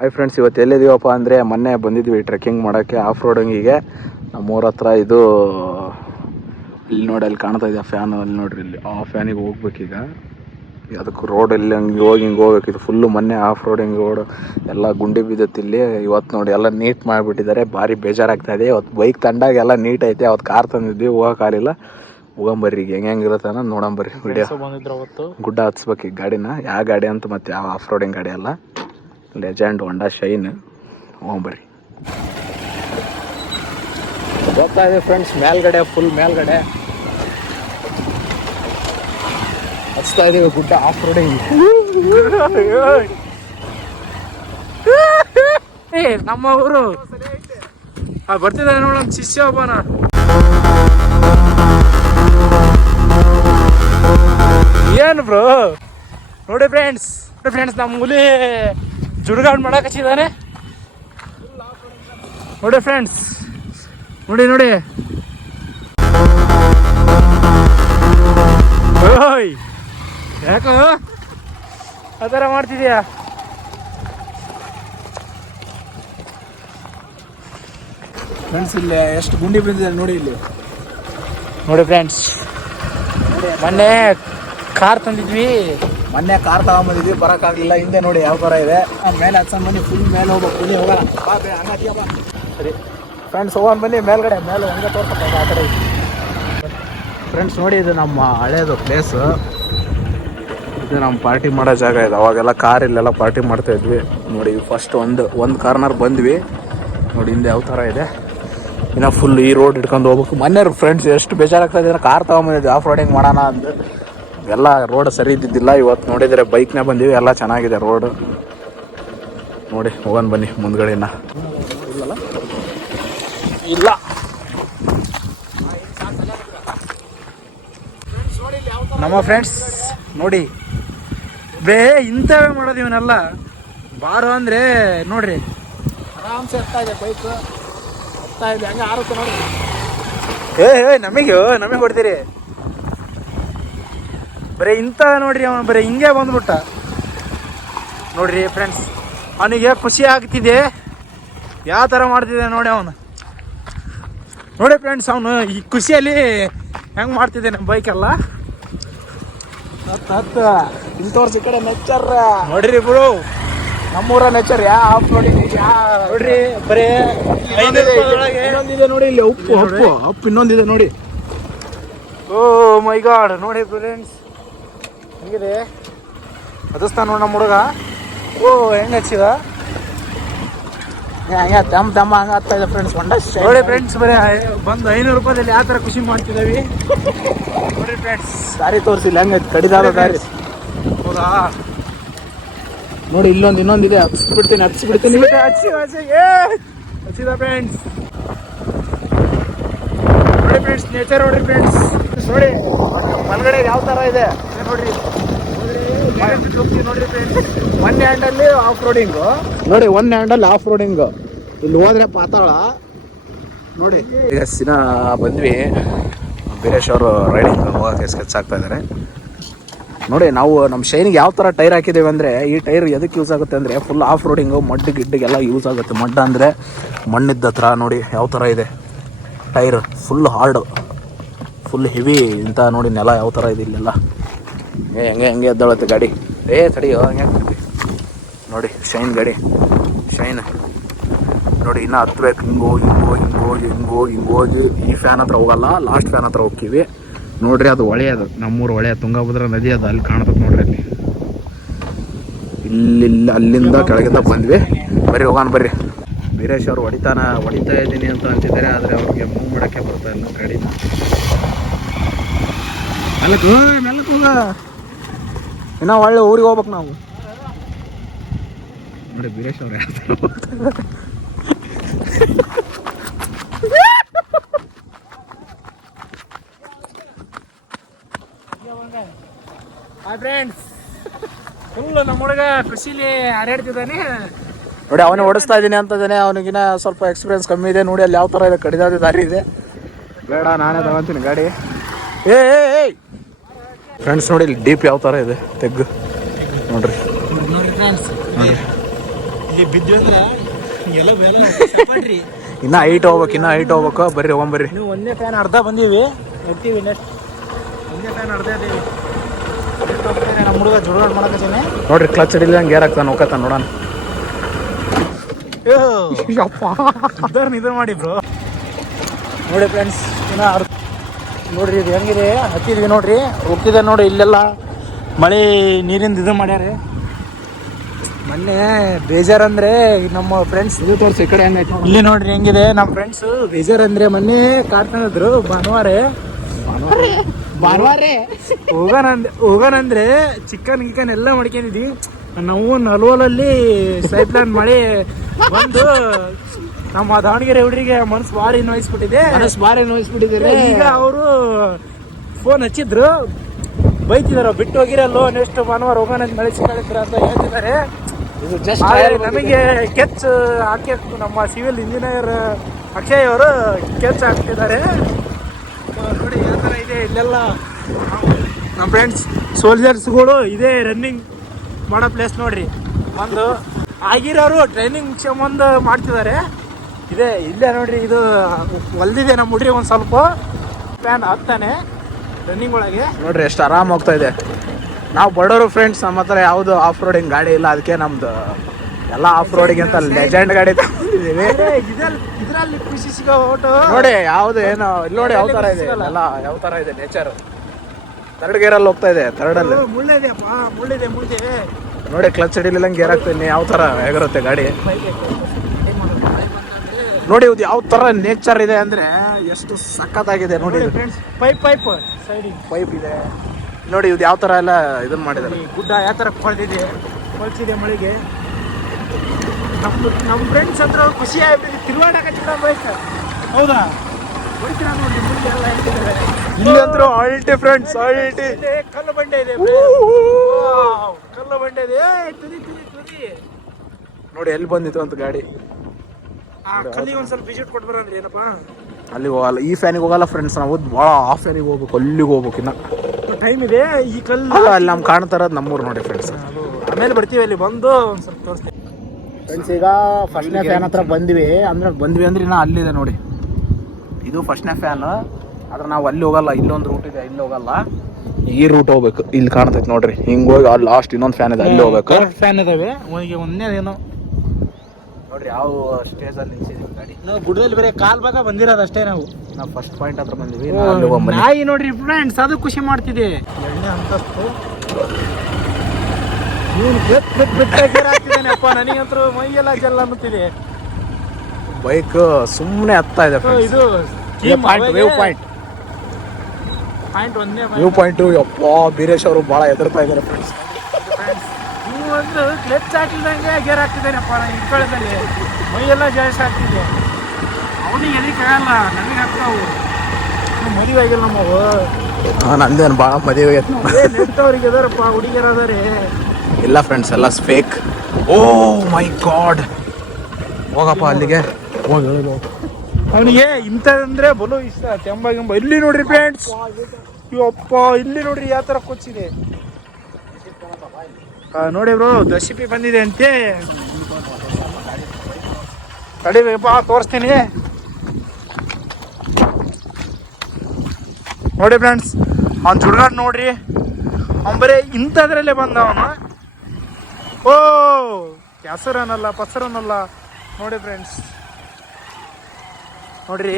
Hi friends, ಇವತ್ತು ಎಲ್ಲಿದ್ದೀವಪ್ಪ ಅಂದರೆ ಮೊನ್ನೆ ಬಂದಿದ್ವಿ ಟ್ರೆಕ್ಕಿಂಗ್ ಮಾಡೋಕ್ಕೆ ಆಫ್ ರೋಡಿಂಗಿಗೆ. ನಮ್ಮೂರ ಹತ್ರ ಇದು ಇಲ್ಲಿ ನೋಡಿ, ಅಲ್ಲಿ ಕಾಣ್ತಾ ಇದೆ ಫ್ಯಾನ್, ಅಲ್ಲಿ ನೋಡ್ರಿ, ಇಲ್ಲಿ ಆ ಫ್ಯಾನಿಗೆ ಹೋಗ್ಬೇಕೀಗ. ಅದಕ್ಕೆ ರೋಡಲ್ಲಿ ಹಿಂಗೆ ಹೋಗ್ಬೇಕು. ಇದು ಫುಲ್ಲು ಮೊನ್ನೆ ಆಫ್ ರೋಡಿಂಗ್ ರೋಡ್ ಎಲ್ಲ ಗುಂಡಿ ಬಿದ್ದತ್ತು ಇಲ್ಲಿ. ಇವತ್ತು ನೋಡಿ ಎಲ್ಲ ನೀಟ್ ಮಾಡಿಬಿಟ್ಟಿದ್ದಾರೆ. ಭಾರಿ ಬೇಜಾರಾಗ್ತಾ ಇದೆ. ಇವತ್ತು ಬೈಕ್ ತಂಡಾಗ ಎಲ್ಲ ನೀಟ್ ಐತೆ. ಅವತ್ತು ಕಾರ್ ತಂದಿದ್ವಿ, ಹೋಗೋಕ್ಕಾಗಲಿಲ್ಲ. ಹೋಗಂಬರ್ರಿ ಈಗ ಹೆಂಗಿರುತ್ತೆ ಅನ್ನೋದು ನೋಡಂಬರ್ರಿ. ವಿಡಿಯೋ ಗುಡ್ಡ ಹತ್ಸ್ಬೇಕು ಈಗ ಗಾಡಿನ. ಯಾವ ಗಾಡಿ ಅಂತ ಮತ್ತೆ ಯಾವ ಆಫ್ ರೋಡಿಂಗ್ ಗಾಡಿ ಅಲ್ಲ, ಲೆಜೆಂಡ್ ಹೊಂಡಾ ಶೈನ್. ಹೋಗ್ಬರ್ರಿ. ಗೊತ್ತಾ ಇದೆ ಫ್ರೆಂಡ್ಸ್, ಮೇಲ್ಗಡೆ ಫುಲ್ ಮೇಲ್ಗಡೆ ಹಚ್ತಾ ಇದೀವಿ ಗುಡ್ಡ ಆಫ್ ರೋಡಿಂಗ್. ನಮ್ಮ ಊರು ಬರ್ತಿದ್ದಾರೆ ನೋಡ ಶಿಷ್ಯ ಒಬ್ಬನ. ಏನು ಬ್ರೋ ನೋಡಿ ಫ್ರೆಂಡ್ಸ್, ನಮ್ಮ ಹುಲಿ ಜುಡ್ಗಾಡ್ ಮಾಡಕ್ ಹಚ್ಚಿದಾನೆ ನೋಡಿ ಫ್ರೆಂಡ್ಸ್. ನೋಡಿ ಓಯ್, ಯಾಕೋ ಆ ಥರ ಮಾಡ್ತಿದ್ಯಾ? ಫ್ರೆಂಡ್ಸ್, ಇಲ್ಲಿ ಎಷ್ಟು ಗುಂಡಿ ಬಿದ್ದಿದೆ ನೋಡಿ. ಇಲ್ಲಿ ನೋಡಿ ಫ್ರೆಂಡ್ಸ್, ಮೊನ್ನೆ ಕಾರ್ ತಂದಿದ್ವಿ. ಮೊನ್ನೆ ಕಾರ್ ತಗೊಂಬಂದಿದ್ವಿ, ಬರೋಕ್ಕಾಗಲಿಲ್ಲ. ಹಿಂದೆ ನೋಡಿ ಯಾವ ಥರ ಇದೆ. ಮೇಲೆ ಹತ್ಸಂದು ಬನ್ನಿ, ಫುಲ್ ಮೇಲೆ ಹೋಗ್ಬೇಕು. ಬನ್ನಿ ಹೋಗೋಣ, ಬಾ ಸರಿ ಫ್ರೆಂಡ್ಸ್, ಹೋಗೋಣ ಬನ್ನಿ ಮೇಲ್ಗಡೆ. ಮೇಲೆ ಹಂಗೆ ತೋರ್ಸಪ್ಪ ಆ ಕಡೆ. ಫ್ರೆಂಡ್ಸ್ ನೋಡಿ, ಇದು ನಮ್ಮ ಹಳೇದು ಪ್ಲೇಸು. ಇದು ನಮ್ಮ ಪಾರ್ಟಿ ಮಾಡೋ ಜಾಗ ಇದೆ. ಅವಾಗೆಲ್ಲ ಕಾರ್ ಇಲ್ಲೆಲ್ಲ ಪಾರ್ಟಿ ಮಾಡ್ತಾಯಿದ್ವಿ ನೋಡಿ. ಫಸ್ಟ್ ಒಂದು ಕಾರ್ನರ್ ಬಂದ್ವಿ ನೋಡಿ, ಹಿಂದೆ ಯಾವ ಥರ ಇದೆ. ಇನ್ನು ಫುಲ್ ಈ ರೋಡ್ ಹಿಡ್ಕೊಂಡು ಹೋಗ್ಬೇಕು. ಮೊನ್ನೆ ಫ್ರೆಂಡ್ಸ್ ಎಷ್ಟು ಬೇಜಾರಾಗ್ತಾ ಇದೆ, ಕಾರ್ ತೊಗೊಂಬಂದಿದ್ವಿ ಆಫ್ ರೋಡಿಂಗ್ ಮಾಡೋಣ ಅಂದು. ಎಲ್ಲ ರೋಡ್ ಸರಿ ಇದ್ದಿದ್ದಿಲ್ಲ. ಇವತ್ತು ನೋಡಿದರೆ ಬೈಕ್ನೇ ಬಂದೀವಿ. ಎಲ್ಲ ಚೆನ್ನಾಗಿದೆ ರೋಡ್ ನೋಡಿ. ಹೋಗೋಣ ಬನ್ನಿ ಮುಂದ್ಗಡೆನ. ಇಲ್ಲ ನಮ್ಮ ಫ್ರೆಂಡ್ಸ್ ನೋಡಿ, ಇಂಥವೇ ಮಾಡೋದು ಇವನ್ನೆಲ್ಲ. ಬಾರು ಅಂದರೆ ನೋಡ್ರಿ, ಆರಾಮ್ಸೆ ಹತ್ತಾ ಇದೆ ಬೈಕ್, ಹತ್ತಾ ಇದೆ ಹಂಗೆ ಆರುತ್ತೆ ನೋಡಿ. ನಮಗೆ ಕೊಡ್ತೀರಿ ಬರೀ ಇಂಥ ನೋಡ್ರಿ. ಅವನು ಬರೀ ಹಿಂಗೆ ಬಂದ್ಬಿಟ್ಟ ನೋಡ್ರಿ ಫ್ರೆಂಡ್ಸ್. ಅವನಿಗೆ ಖುಷಿ ಆಗ್ತಿದೆ, ಯಾವ ಥರ ಮಾಡ್ತಿದ್ದೆ ನೋಡಿ ಅವನು. ನೋಡಿ ಫ್ರೆಂಡ್ಸ್, ಅವನು ಈ ಖುಷಿಯಲ್ಲಿ ಹೆಂಗೆ ಮಾಡ್ತಿದ್ದಾನೆ ಬೈಕೆಲ್ಲ. ಹತ್ತು ಇಂಥವ್ರ ಕಡೆ ನೆಚ್ಚರ್ ನೋಡ್ರಿ ಬ್ರೋ, ನಮ್ಮೂರ ನೆಚ್ಚರ್. ಆಫ್ ರೋಡಿಂಗ್ ನೋಡ್ರಿ, ಬರೀ ಇನ್ನೊಂದಿದೆ ನೋಡಿ ಇಲ್ಲಿ, ಅಪ್ಪು ಇನ್ನೊಂದಿದೆ ನೋಡಿ. ಓ ಮೈ ಗಾಡ್, ನೋಡಿ ಫ್ರೆಂಡ್ಸ್ ಹೆಂಗಿದೆ ಹತ್ತಿಸ್ತಾನ ನೋಡಿ ನಮ್ಮ ಹುಡುಗ. ಓ ಹೆಂಗೆ ಹಚ್ಚಿದ, ಹಂಗೆ ತಮ್ಮ ಹಂಗೆ ಹತ್ತಾ ಇದೆ ಫ್ರೆಂಡ್ಸ್. ನೋಡಿ ಫ್ರೆಂಡ್ಸ್, ಬರೀ ಬಂದು 500 ರೂಪಾಯಿದಲ್ಲಿ ಯಾವ ಥರ ಖುಷಿ ಮಾಡ್ತಿದ್ದೀವಿ ನೋಡಿ ಫ್ರೆಂಡ್ಸ್. ದಾರಿ ತೋರಿಸಿಲ್ಲ ಹೆಂಗೆ ಕಡಿದಾದ ದಾರಿ. ಹೌದಾ ನೋಡಿ, ಇನ್ನೊಂದಿದೆ. ಹಚ್ಚಿಬಿಡ್ತೀನಿ ಹಚ್ಚಿದ ಫ್ರೆಂಡ್ಸ್. ನೋಡಿ ಫ್ರೆಂಡ್ಸ್, ನೇಚರ್ ನೋಡ್ರಿ ಫ್ರೆಂಡ್ಸ್. ನೋಡಿ ಮಲ್ಗಡೆ ಯಾವ ಥರ ಇದೆ ನೋಡ್ರಿ. ನೋಡ್ರಿ ಫ್ರೆಂಡ್ಸ್, ಒನ್ ಹ್ಯಾಂಡಲ್ಲಿ ಆಫ್ ರೋಡಿಂಗು ನೋಡಿ. ಒನ್ ಹ್ಯಾಂಡಲ್ಲಿ ಆಫ್ ರೋಡಿಂಗು. ಇಲ್ಲಿ ಹೋದ್ರೆ ಪಾತಾಳ ನೋಡಿ. ಈಗ ಬಂದ್ವಿ, ಬೀರೇಶ್ ಅವರು ರೈಡಿಂಗ್ ಹೋಗೋಕ್ಕೆ ಸ್ಕೆಚ್ ಆಗ್ತಾ ಇದ್ದಾರೆ ನೋಡಿ. ನಾವು ನಮ್ಮ ಶೈನಿಗೆ ಯಾವ ಥರ ಟೈರ್ ಹಾಕಿದ್ದೇವೆ ಅಂದರೆ, ಈ ಟೈರ್ ಎದಕ್ಕೆ ಯೂಸ್ ಆಗುತ್ತೆ ಅಂದರೆ, ಫುಲ್ ಆಫ್ ರೋಡಿಂಗು ಗಿಡ್ಡಿಗೆಲ್ಲ ಯೂಸ್ ಆಗುತ್ತೆ. ಮಡ್ಡ ಅಂದರೆ ಮಣ್ಣಿದ್ದ ಹತ್ರ ನೋಡಿ ಯಾವ ಥರ ಇದೆ tyre. Full hard, full heavy ಇಂಥ ನೋಡಿ. ನೆಲ ಯಾವ ಥರ ಇದೆ ಇಲ್ಲೆಲ್ಲ. ಹೆಂಗೆ ಎದ್ದಳುತ್ತೆ ಗಾಡಿ. ತಡಿಯೋ, ಹಂಗೆ ನೋಡಿ ಶೈನ್ ಗಾಡಿ. ಶೈನ್ ನೋಡಿ, ಇನ್ನೂ ಹತ್ಬೇಕು. ಹಿಂಗೋಗಿ ಈ ಫ್ಯಾನ್ ಹತ್ರ ಹೋಗಲ್ಲ, ಲಾಸ್ಟ್ ಫ್ಯಾನ್ ಹತ್ರ ಹೋಗ್ತೀವಿ ನೋಡ್ರಿ. ಅದು ಹೊಳೆ, ಅದು ನಮ್ಮೂರು ಹೊಳೆ, ತುಂಗಭದ್ರಾ ನದಿ ಅದು ಅಲ್ಲಿ ಕಾಣ್ತದೆ ನೋಡ್ರಿ. ಅಲ್ಲಿ ಇಲ್ಲಿ ಅಲ್ಲಿಂದ ಕೆಳಗಿಂದ ಬಂದ್ವಿ. ಬರ್ರಿ ಹೋಗೋಣ ಬರ್ರಿ. ಬೀರೇಶ್ ಅವರು ಹೊಡಿತಾ ಇದ್ದೀನಿ ಅಂತ ಅಂತಿದ್ದಾರೆ, ಆದರೆ ಅವ್ರಿಗೆ ಮೂವ್ ಮಾಡೋಕ್ಕೆ ಬರ್ತಾ ಇಲ್ಲ ಗಾಡಿನ. ಮೆಲ್ಲಕ್ಕೆ ಹೋಗ, ಇನ್ನೂ ಒಳ್ಳೆ ಊರಿಗೆ ಹೋಗ್ಬೇಕು ನಾವು ನೋಡಿ. ಬೀರೇಶ್ ಅವ್ರು ಫ್ರೆಂಡ್ಸ್, ಫುಲ್ ನಮ್ಮ ಹುಡುಗ ಖುಷಿಲಿ ಹಾರಾಡ್ತಿದ್ದಾನೆ ನೋಡಿ. ಅವನೇ ಓಡಿಸ್ತಾ ಇದ್ದೀನಿ ಅಂತಿದ್ದಾನೆ. ಅವನಿಗಿನ ಸ್ವಲ್ಪ ಎಕ್ಸ್ಪೀರಿಯನ್ಸ್ ಕಮ್ಮಿ ಇದೆ ನೋಡಿ. ಅಲ್ಲಿ ಯಾವ ಥರ ಇದೆ, ಕಡಿದಾದ ದಾರಿ ಇದೆ. ಬೇಡ, ನಾನೇ ತಗೊಂತೀನಿ ಗಾಡಿ. ಏಯ್ ಫ್ರೆಂಡ್ಸ್ ನೋಡಿ, ಇಲ್ಲಿ ಡೀಪ್ ಯಾವ ಥರ ಇದೆ ತೆಗ್ಗು ನೋಡ್ರಿ. ಇಲ್ಲಿ ಬಿದ್ದು ಅಂದ್ರೆ ಎಲ್ಲ ಮೇಲೆ ಸಪಾಟ್ರಿ. ಇನ್ನ ಹೈಟ್ ಹೋಗ್ಬೇಕು ಬರ್ರಿ ಹೋಗ್ಬರ್ರಿ. ನೀವು ಒಂದೇ ಫ್ಯಾನ್ ಅರ್ಧ ಬಂದೀವಿ ಹೋಗ್ತೀವಿ ನೆಕ್ಸ್ಟ್. ಒಂದೇ ಫ್ಯಾನ್ ಅರ್ಧ ಇದೀವಿ ನಮ್ಮ ಹುಡುಗ ಜೋಡಾಡ್ ಮಾಡಕತ್ತೇನೆ ನೋಡ್ರಿ. ಕ್ಲಚ್ ಹಿಡಿಲ್ಲ ಗೇರ್ ಆಗ್ತಾನೆ ಹೋಗತ್ತಾನ ನೋಡೋಣ. ನಿಧಾನ ಮಾಡಿ ಬ್ರೋ. ನೋಡಿ ಫ್ರೆಂಡ್ಸ್ ನೋಡ್ರಿ ಇದು ಹೆಂಗಿದೆ ಹತ್ತಿದ್ವಿ ನೋಡ್ರಿ. ಹೋಗ್ತಿದೆ ನೋಡಿ ಇಲ್ಲೆಲ್ಲ ಮಳೆ ನೀರಿಂದ ಇದು ಮಾಡ್ಯಾರ. ಮೊನ್ನೆ ಬೇಜಾರಂದ್ರೆ ನಮ್ಮ ಫ್ರೆಂಡ್ಸ್ ಇದು ತೋರಿಸಿ ಈ ಕಡೆ ಹೆಂಗೈತೆ ಇಲ್ಲಿ ನೋಡ್ರಿ ಹೆಂಗಿದೆ. ನಮ್ಮ ಫ್ರೆಂಡ್ಸ್ ಬೇಜಾರಂದ್ರೆ ಮೊನ್ನೆ ಕಾಡ್ತಾನಿದ್ರು ಭಾನುವಾರ ಹೋಗೋಣಂದ್ರೆ ಚಿಕನ್ ಗಿಕನ್ ಎಲ್ಲ ಮಾಡ್ಕೊಂಡಿದ್ವಿ ನಾವು. ನಲ್ವಲಲ್ಲಿ ಸೈಕ್ಲಾನ್ ಮಾಡಿ ಬಂದು ನಮ್ಮ ದಾವಣಗೆರೆ ಹುಡುಗರಿಗೆ ಮನಸ್ಸು ಭಾರಿ ನೋಯಿಸ್ಬಿಟ್ಟಿದ್ದಾರೆ. ಈಗ ಅವರು ಫೋನ್ ಹಚ್ಚಿದ್ರು ಬೈತಿದಾರ ಬಿಟ್ಟು ಹೋಗಿರಲ್ಲೋ ನೆಕ್ಸ್ಟ್ ಭಾನುವಾರ ಹೋಗೋಣ ಅಂತ ಮಳೆ ಸಿಕ್ಕಾಳಿದ್ರ ಅಂತ ಹೇಳ್ತಿದ್ದಾರೆ. ನಮಗೆ ಕೆಚ್ ಹಾಕಿ ನಮ್ಮ ಸಿವಿಲ್ ಇಂಜಿನಿಯರ್ ಅಕ್ಷಯ್ ಅವರು ಕೆಚ್ ಹಾಕ್ತಿದ್ದಾರೆ ನೋಡಿ. ಯಾವ ಥರ ಇದೆ ಇಲ್ಲೆಲ್ಲ ನಮ್ಮ ಫ್ರೆಂಡ್ಸ್ ಸೋಲ್ಜರ್ಸ್ಗಳು ಇದೇ ರನ್ನಿಂಗ್ ಮಾಡೋ ಪ್ಲೇಸ್ ನೋಡ್ರಿ. ಒಂದು ಆಗಿರೋರು ಟ್ರೈನಿಂಗ್ ಮುಂದೆ ಮಾಡ್ತಿದ್ದಾರೆ. ಇಲ್ಲೇ ನೋಡ್ರಿ. ಇದು ಹೊಲ್ದಿದೆ ನಮ್ಮ ಹುಡ್ರಿ ಒಂದು ಸ್ವಲ್ಪ ಫ್ಯಾನ್ ಹಾಕ್ತಾನೆ ರನ್ನಿಂಗ್ ಒಳಗೆ ನೋಡ್ರಿ ಎಷ್ಟು ಆರಾಮ್ ಹೋಗ್ತಾ ಇದೆ. ನಾವು ಬಡವರು ಫ್ರೆಂಡ್ಸ್, ನಮ್ಮ ಹತ್ರ ಯಾವುದು ಆಫ್ ರೋಡಿಂಗ್ ಗಾಡಿ ಇಲ್ಲ. ಅದಕ್ಕೆ ನಮ್ದು ಎಲ್ಲ ಆಫ್ ರೋಡಿಂಗ್ ಅಂತ ಲೆಜೆಂಡ್ ಗಾಡಿ ತಗೊಂಡಿದ್ದೀವಿ. ಇದರಲ್ಲಿ ಖುಷಿ ಸಿಗೋ ಓಟು ನೋಡಿ. ಯಾವ್ದು ಏನೋ ಇಲ್ಲಿ ನೋಡಿ ಯಾವ ತರ ಇದೆ ಎಲ್ಲ, ಯಾವ ತರ ಇದೆ ನೇಚರ್. ಥರ್ಡ್ ಗೇರಲ್ಲಿ ಹೋಗ್ತಾ ಇದೆ. ಥರ್ಡಲ್ಲಿ ಮುಳ್ಳಿದೆ ನೋಡಿ. ಕ್ಲಚ್ ಹಿಡಿಲಿಲ್ಲ ಗೇರ್ ಆಗ್ತಾನೆ. ಯಾವ ತರ ಹೇಗಿರುತ್ತೆ ಗಾಡಿ ನೋಡಿ. ಇದು ಯಾವ ತರ ನೇಚರ್ ಇದೆ ಅಂದ್ರೆ ಎಷ್ಟು ಸಖತ್ತಾಗಿದೆ ನೋಡಿ. ಪೈಪ್ ಇದೆ ನೋಡಿ. ಇದು ಯಾವ ತರ ಎಲ್ಲ ಇದನ್ನ ಮಾಡಿದ್ದಾರೆ. ಗುಡ್ಡ ಯಾವ ತರ ಕೊಳ್ಚಿದೆ ಮಳೆಗೆ. ನಮ್ಮ ಫ್ರೆಂಡ್ಸ್ ಹತ್ರ ಖುಷಿ ಆಗ್ಬಿಟ್ಟಿದೆ. ತಿರುಗಾಡಕತ್ತಿರ ಬೈಕ್ ಹೌದಾ ಹೊಡಿತೀರ ನೋಡಿ. ಮುಂದೆ ಎಲ್ಲ ಹೇಳ್ತಿದ್ದಾರೆ ಇಲ್ಲಂತೂ ಅಲ್ಟಿ ಫ್ರೆಂಡ್ಸ್. ಅಲ್ಟಿ ಕಲ್ಲು ಬಂಡೆ ಇದೆ ತುದಿ ನೋಡಿ. ಎಲ್ಲಿ ಬಂದಿತ್ತು ಅಂತ ಗಾಡಿ ಕಲ್ಲಿಗೆ ಒಂದ್ ಸ್ವಲ್ಪ ವಿಸಿಟ್ ಕೊಟ್ಟು ಬರೋಣ್ರಿ. ಏನಪ್ಪಾ ಅಲ್ಲಿಗೆ ಹೋಗಲ್ಲ, ಈ ಫ್ಯಾನಿಗೆ ಹೋಗಲ್ಲ ಫ್ರೆಂಡ್ಸ್. ನಾವು ಭಾಳ ಆ ಫ್ಯಾನಿಗೆ ಹೋಗ್ಬೇಕು, ಅಲ್ಲಿಗೆ ಹೋಗ್ಬೇಕು. ಇನ್ನ ಟೈಮ್ ಇದೆ. ಈ ಕಲ್ಲು ಅಲ್ಲಿ ನಮ್ಗೆ ಕಾಣ್ತಾ ಇರೋದು ನಮ್ಮೂರು ನೋಡಿ ಫ್ರೆಂಡ್ಸ್. ಆಮೇಲೆ ಬರ್ತೀವಿ ಅಲ್ಲಿ ಬಂದು ಒಂದು ಸ್ವಲ್ಪ ತೋರಿಸ್ತೀವಿ ಫ್ರೆಂಡ್ಸ್. ಈಗ ಫಸ್ಟ್ನೇ ಫ್ಯಾನ್ ಹತ್ರ ಬಂದ್ವಿ ಅಂದ್ರೆ ಇನ್ನ ಅಲ್ಲಿದೆ ನೋಡಿ. ಇದು ಫಸ್ಟ್ನೇ ಫ್ಯಾನ್. ಆದ್ರೆ ನಾವು ಅಲ್ಲಿ ಹೋಗಲ್ಲ. ಇಲ್ಲೊಂದು ರೂಟ್ ಇದೆ, ಇಲ್ಲಿ ಹೋಗಲ್ಲ. ಈ ರೂಟ್ ಹೋಗ್ಬೇಕು. ಇಲ್ಲಿ ಕಾಣ್ತೈತೆ ನೋಡ್ರಿ. ಹಿಂಗೆ ಹೋಗಿ ಅಲ್ಲಿ ಲಾಸ್ಟ್ ಇನ್ನೊಂದು ಫ್ಯಾನ್ ಇದೆ, ಅಲ್ಲಿ ಹೋಗ್ಬೇಕು. ಫ್ಯಾನ್ ಇದಾವೆ ಒಂದೇನೋ ನೋಡ್ರಿ. ಯಾವ ಸ್ಟೇಜ್ ಅಲ್ಲಿ ನಿಲ್ಸಿದೀವಿ ಗಾಡಿ. ನಾವು ಗುಡ್ಡದಲ್ಲಿ ಬೇರೆ ಕಾಲ್ ಭಾಗ ಬಂದಿರೋದು ಅಷ್ಟೇ. ನಾವು ಫಸ್ಟ್ ಪಾಯಿಂಟ್ ಹತ್ರ ಬಂದಿವಿ. ನಾಯಿ ನೋಡ್ರಿ ಫ್ರೆಂಡ್ಸ್, ಅದು ಖುಷಿ ಮಾಡ್ತಿದೆ. 2ನೇ ಅಂತಸ್ತು. ಇವನು ಆಗ್ತಿದ್ದೇನೆಪ್ಪ. ನನಗಂತೂ ಮೈಯೆಲ್ಲ ಜಲ್ಲ ಅನ್ನುತ್ತಿದೆ. ಬೈಕ್ ಸುಮ್ಮನೆ ಹತ್ತಾ ಇದೆ. ಇದು ವ್ಯೂ ಪಾಯಿಂಟ್. ಯಪ್ಪ ಬೀರೇಶ್ ಅವರು ಬಹಳ ಹೆದರ್ತಾ ಇದ್ದಾರೆ ಫ್ರೆಂಡ್ಸ್. ಒಂದು ಕ್ಲಚ್ ಹಾಕಿದಂಗೆ ಗೇರ್ ಹಾಕ್ತಿದ್ದೇನಪ್ಪ. ನಾನು ಇಟ್ಕೊಳ್ಳೋದಲ್ಲಿ ಮೈಯೆಲ್ಲ ಜಾಸ್ತಿ ಆಗ್ತಿದೆ. ಅವನಿಗೆ ಎದಕ್ಕೆ ಆಗಲ್ಲ, ನನಗೆ ಹಾಕ್ತಾವು. ಮದುವೆ ಆಗಿಲ್ಲ ನಮ್ಮವು. ನಂದೇನು ಭಾಳ ಮದುವೆ ನೆಟ್ಟವ್ರಿಗೆ ಅದಾರಪ್ಪ, ಹುಡುಗಿಯರು ಅದಾರೆ. ಇಲ್ಲ ಫ್ರೆಂಡ್ಸ್, ಎಲ್ಲ ಫೇಕ್. ಓ ಮೈ ಗಾಡ್, ಹೋಗಪ್ಪ ಅಲ್ಲಿಗೆ ಹೋಗಿ. ಅವನಿಗೆ ಇಂಥದಂದ್ರೆ ಬಲು ಇಷ್ಟ. ತೆಂಬ ಇಲ್ಲಿ ನೋಡ್ರಿ ಫ್ರೆಂಡ್ಸ್. ಅಪ್ಪ ಇಲ್ಲಿ ನೋಡ್ರಿ ಯಾವ ಥರ ಕೊಚ್ಚಿದೆ ನೋಡಿ ಬ್ರೋ. ದಶಿಪಿ ಬಂದಿದೆ ಅಂತೆ. ತಡಿಬೇಕಪ್ಪ, ತೋರಿಸ್ತೀನಿ ನೋಡಿ ಫ್ರೆಂಡ್ಸ್. ಅವ್ನು ಚುಡ್ಗಾಡ್ ನೋಡ್ರಿ. ಅವ್ನು ಬರೀ ಇಂಥದ್ರಲ್ಲೇ ಬಂದ ಅವನು. ಓ ಕೆಸರನಲ್ಲ ಪಸರನಲ್ಲ ನೋಡಿ ಫ್ರೆಂಡ್ಸ್. ನೋಡ್ರಿ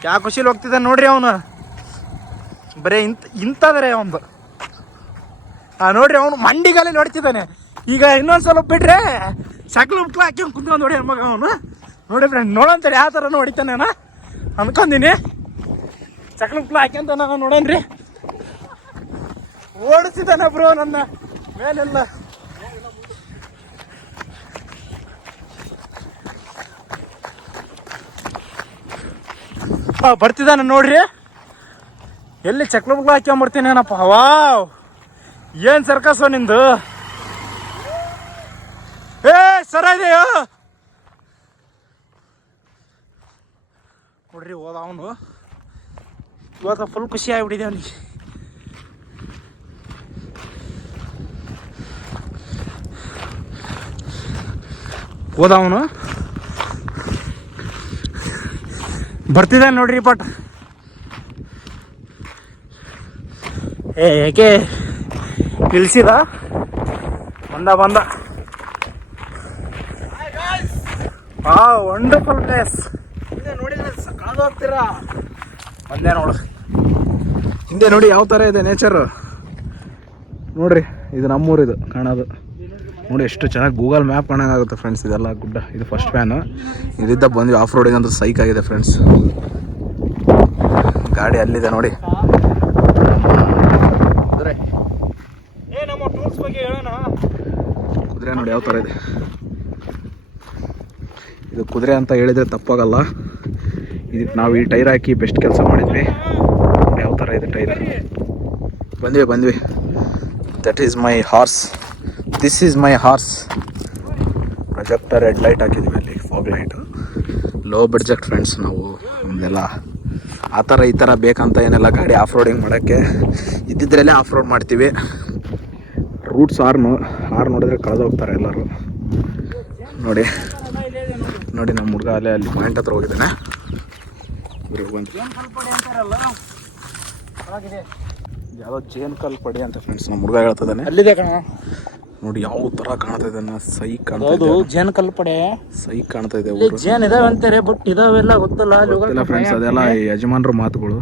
ಕ್ಯಾ ಖುಷಿಲಿ ಹೋಗ್ತಿದ್ದಾನೆ ನೋಡ್ರಿ. ಅವನು ಬರೀ ಇಂಥದ್ರೆ ಅವನು. ನೋಡ್ರಿ ಅವನು ಮಂಡಿಗಾಲಿ ನೋಡ್ತಿದ್ದಾನೆ. ಈಗ ಇನ್ನೊಂದು ಸ್ವಲ್ಪ ಬಿಟ್ರೆ ಸಕಲ ಉಟ್ಲ ಹಾಕಿ ಕುಂತ ನೋಡಿ ಮಗ ಅವನು. ನೋಡಿ ಫ್ರೆಂಡ್ ನೋಡಂತಾರೆ ಯಾವ ಥರ ಹೊಡಿತಾನೆ ಅನ್ಕೊಂತೀನಿ. ಸಕಲ ಉಟ್ಲ ಹಾಕ್ಯಂತ ನಾನು ನೋಡೋಣ್ರಿ. ಓಡಿಸಿದ್ದಾನೆ ಬ್ರೋ ನನ್ನ ಮೇಲೆಲ್ಲ. ಬರ್ತಿದ್ದಾನೆ ನೋಡ್ರಿ. ಎಲ್ಲಿ ಚಕ್ಲ ಬುಕ್ಲ ಹಾಕ್ಕೊಂಬರ್ತೀನಿ ಏನಪ್ಪ. ವಾವ್ ಏನ್ ಸರ್ಕಸ್ ನಿಂದು. ಸರ ಇದೆಯೋ ನೋಡ್ರಿ. ಹೋದ ಅವನು ಇವತ್ತು ಫುಲ್ ಖುಷಿ ಆಗ್ಬಿಟ್ಟಿದೆ ಅವನಿಗೆ. ಹೋದ ಅವನು ಬರ್ತಿದ್ದಾನೆ ನೋಡ್ರಿ ಪಟ್. ಏಕೆ ನಿಲ್ಸಿದ? ಬಂದ ವಂಡರ್ಫುಲ್ ಪ್ಲೇಸ್. ನೋಡಿದ್ರೆ ಸಕಾದು ಹೋಗ್ತೀರಾ? ಬಂದೆ ನೋಡು, ಹಿಂದೆ ನೋಡಿ ಯಾವ ಥರ ಇದೆ ನೇಚರು ನೋಡ್ರಿ. ಇದು ನಮ್ಮೂರಿದು ಕಾಣೋದು ನೋಡಿ, ಎಷ್ಟು ಚೆನ್ನಾಗಿ ಗೂಗಲ್ ಮ್ಯಾಪ್ ಕಾಣೋಂಗಾಗುತ್ತೆ ಫ್ರೆಂಡ್ಸ್. ಇದೆಲ್ಲ ಗುಡ್ಡ. ಇದು ಫಸ್ಟ್ ಫ್ಯಾನು. ಇದಿದ್ದ ಬಂದ್ವಿ ಆಫ್ ರೋಡಿಂಗ್ ಅಂತ ಸೈಕ್ ಆಗಿದೆ ಫ್ರೆಂಡ್ಸ್. ಗಾಡಿ ಅಲ್ಲಿದೆ ನೋಡಿ. ಕುದುರೆ ನೋಡಿ ಯಾವ ಥರ ಇದೆ. ಇದು ಕುದುರೆ ಅಂತ ಹೇಳಿದರೆ ತಪ್ಪಾಗಲ್ಲ. ಇದಕ್ಕೆ ನಾವು ಈ ಟೈರ್ ಹಾಕಿ ಬೆಸ್ಟ್ ಕೆಲಸ ಮಾಡಿದ್ವಿ. ಯಾವ ಥರ ಇದೆ ಟೈರ್. ಬಂದ್ವಿ. That is my horse. This is my horse. Projector head light ಹಾಕಿದ್ವಿ ಅಲ್ಲಿ, fog light. Low budget friends. ನಾವು ನಮ್ಮದೆಲ್ಲ ಆ ಥರ ಈ ಥರ ಬೇಕಂತ ಏನೆಲ್ಲ ಗಾಡಿ ಆಫ್ ರೋಡಿಂಗ್ ಮಾಡೋಕ್ಕೆ ಇದ್ದಿದ್ರಲ್ಲೇ ಆಫ್ ರೋಡ್ ಮಾಡ್ತೀವಿ. ರೂಟ್ಸ್ ಹಾರ್ನ್ ನೋಡಿದ್ರೆ ಕಳೆದೋಗ್ತಾರೆ ಎಲ್ಲರೂ. ನೋಡಿ ನಮ್ಮ ಹುಡುಗ ಅಲ್ಲಿ ಪಾಯಿಂಟ್ ಹತ್ರ ಹೋಗಿದ್ದಾನೆ. ಯಾವುದೋ ಜೇನ್ ಕಲ್ ಪಡಿ ಅಂತ ಫ್ರೆಂಡ್ಸ್ ನಮ್ಮ ಹುಡುಗ ಹೇಳ್ತಿದ್ದಾನೆ. ಅಲ್ಲಿದೆ ಕಣ ನೋಡಿ ಯಾವ ಥರ ಕಾಣ್ತಾ ಇದೆ. ಸೈ ಕಾಣ್ತಾ ಜೇನ್ ಕಲ್ ಪಡೆ ಸೈ ಕಾಣ್ತಾ ಇದೆ. ಜೇನ್ ಇದಾವೆ ಅಂತಾರೆ, ಬಟ್ ಇದಾವೆಲ್ಲ ಗೊತ್ತಿಲ್ಲ ಫ್ರೆಂಡ್ಸ್. ಅದೆಲ್ಲ ಯಜಮಾನ್ರ ಮಾತುಗಳು.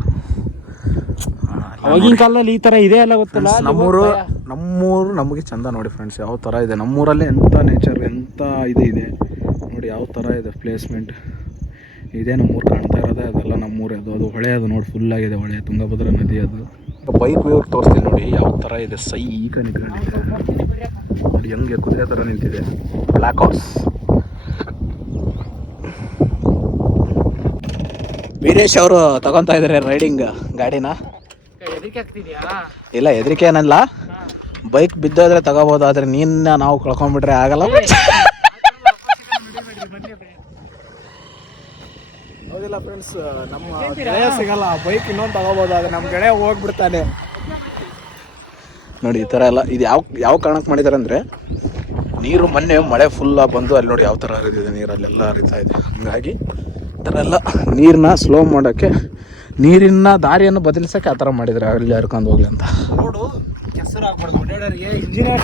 ಆಗಿನ ಕಾಲದಲ್ಲಿ ಈ ಥರ ಇದೆ ಎಲ್ಲ ಗೊತ್ತಿಲ್ಲ. ನಮ್ಮೂರು ನಮಗೆ ಚಂದ ನೋಡಿ ಫ್ರೆಂಡ್ಸ್. ಯಾವ ಥರ ಇದೆ ನಮ್ಮೂರಲ್ಲಿ, ಎಂಥ ನೇಚರ್, ಎಂಥ ಇದೆ ನೋಡಿ. ಯಾವ ಥರ ಇದೆ ಪ್ಲೇಸ್ಮೆಂಟ್. ಇದೇ ನಮ್ಮೂರು ಕಾಣ್ತಾ ಇರೋದೇ. ಅದೆಲ್ಲ ನಮ್ಮೂರು. ಅದು ಹೊಳೆ. ಅದು ನೋಡಿ ಫುಲ್ ಆಗಿದೆ ಹೊಳೆ, ತುಂಗಭದ್ರಾ ನದಿ. ಅದು ಬೈಕ್ ವ್ಯೂ ತೋರಿಸ್ತೀನಿ ನೋಡಿ ಯಾವ ಥರ ಇದೆ. ಸೈ ಈಗ ನಿಂತ್ಕೊಂಡಿದೆ ನೋಡಿ, ಹೆಂಗೆ ಕುದುರೆ ಥರ ನಿಂತಿದೆ. Black horse. ವೀರೇಶ್ ಅವರು ತಗೊತಾ ಇದ್ದಾರೆ ರೈಡಿಂಗ್ ಗಾಡಿನ. ಇಲ್ಲ ಹೆದರಿಕೆ ಏನಲ್ಲ, ಬೈಕ್ ಬಿದ್ದೋದ್ರೆ ತಗೋಬಹುದು. ಆದ್ರೆ ನೀನ್ನ ನಾವು ಕಳ್ಕೊಂಡ್ಬಿಟ್ರೆ ಆಗಲ್ಲ. ಹೌದಿಲ್ಲ ಫ್ರೆಂಡ್ಸ್, ನಮ್ಮ ಗೆಳೆಯ ಸಿಗಲ್ಲ, ಬೈಕ್ ಇನ್ನೊಂದು ತಗೋಬಹುದು. ಆದ್ರೆ ನಮ್ಮ ಗೆಳೆಯ ಹೋಗ್ಬಿಡ್ತಾನೆ ನೋಡಿ. ಈ ಥರ ಎಲ್ಲ ಇದು ಯಾವ ಕಾರಣಕ್ಕೆ ಮಾಡಿದ್ದಾರೆ ಅಂದರೆ, ನೀರು ಮೊನ್ನೆ ಮಳೆ ಫುಲ್ ಬಂದು ಅಲ್ಲಿ ನೋಡಿ ಯಾವ ಥರ ಹರಿದಿದೆ ನೀರಲ್ಲೆಲ್ಲ ಹರಿತಾ ಇದೆ. ಹಂಗಾಗಿ ಈ ಥರ ಎಲ್ಲ ನೀರನ್ನ ಸ್ಲೋ ಮಾಡೋಕ್ಕೆ, ನೀರಿನ ದಾರಿಯನ್ನು ಬದಲಿಸೋಕೆ ಆ ಥರ ಮಾಡಿದರೆ ಅಲ್ಲಿ ಹರ್ಕೊಂಡು ಹೋಗ್ಲಿ ಅಂತ.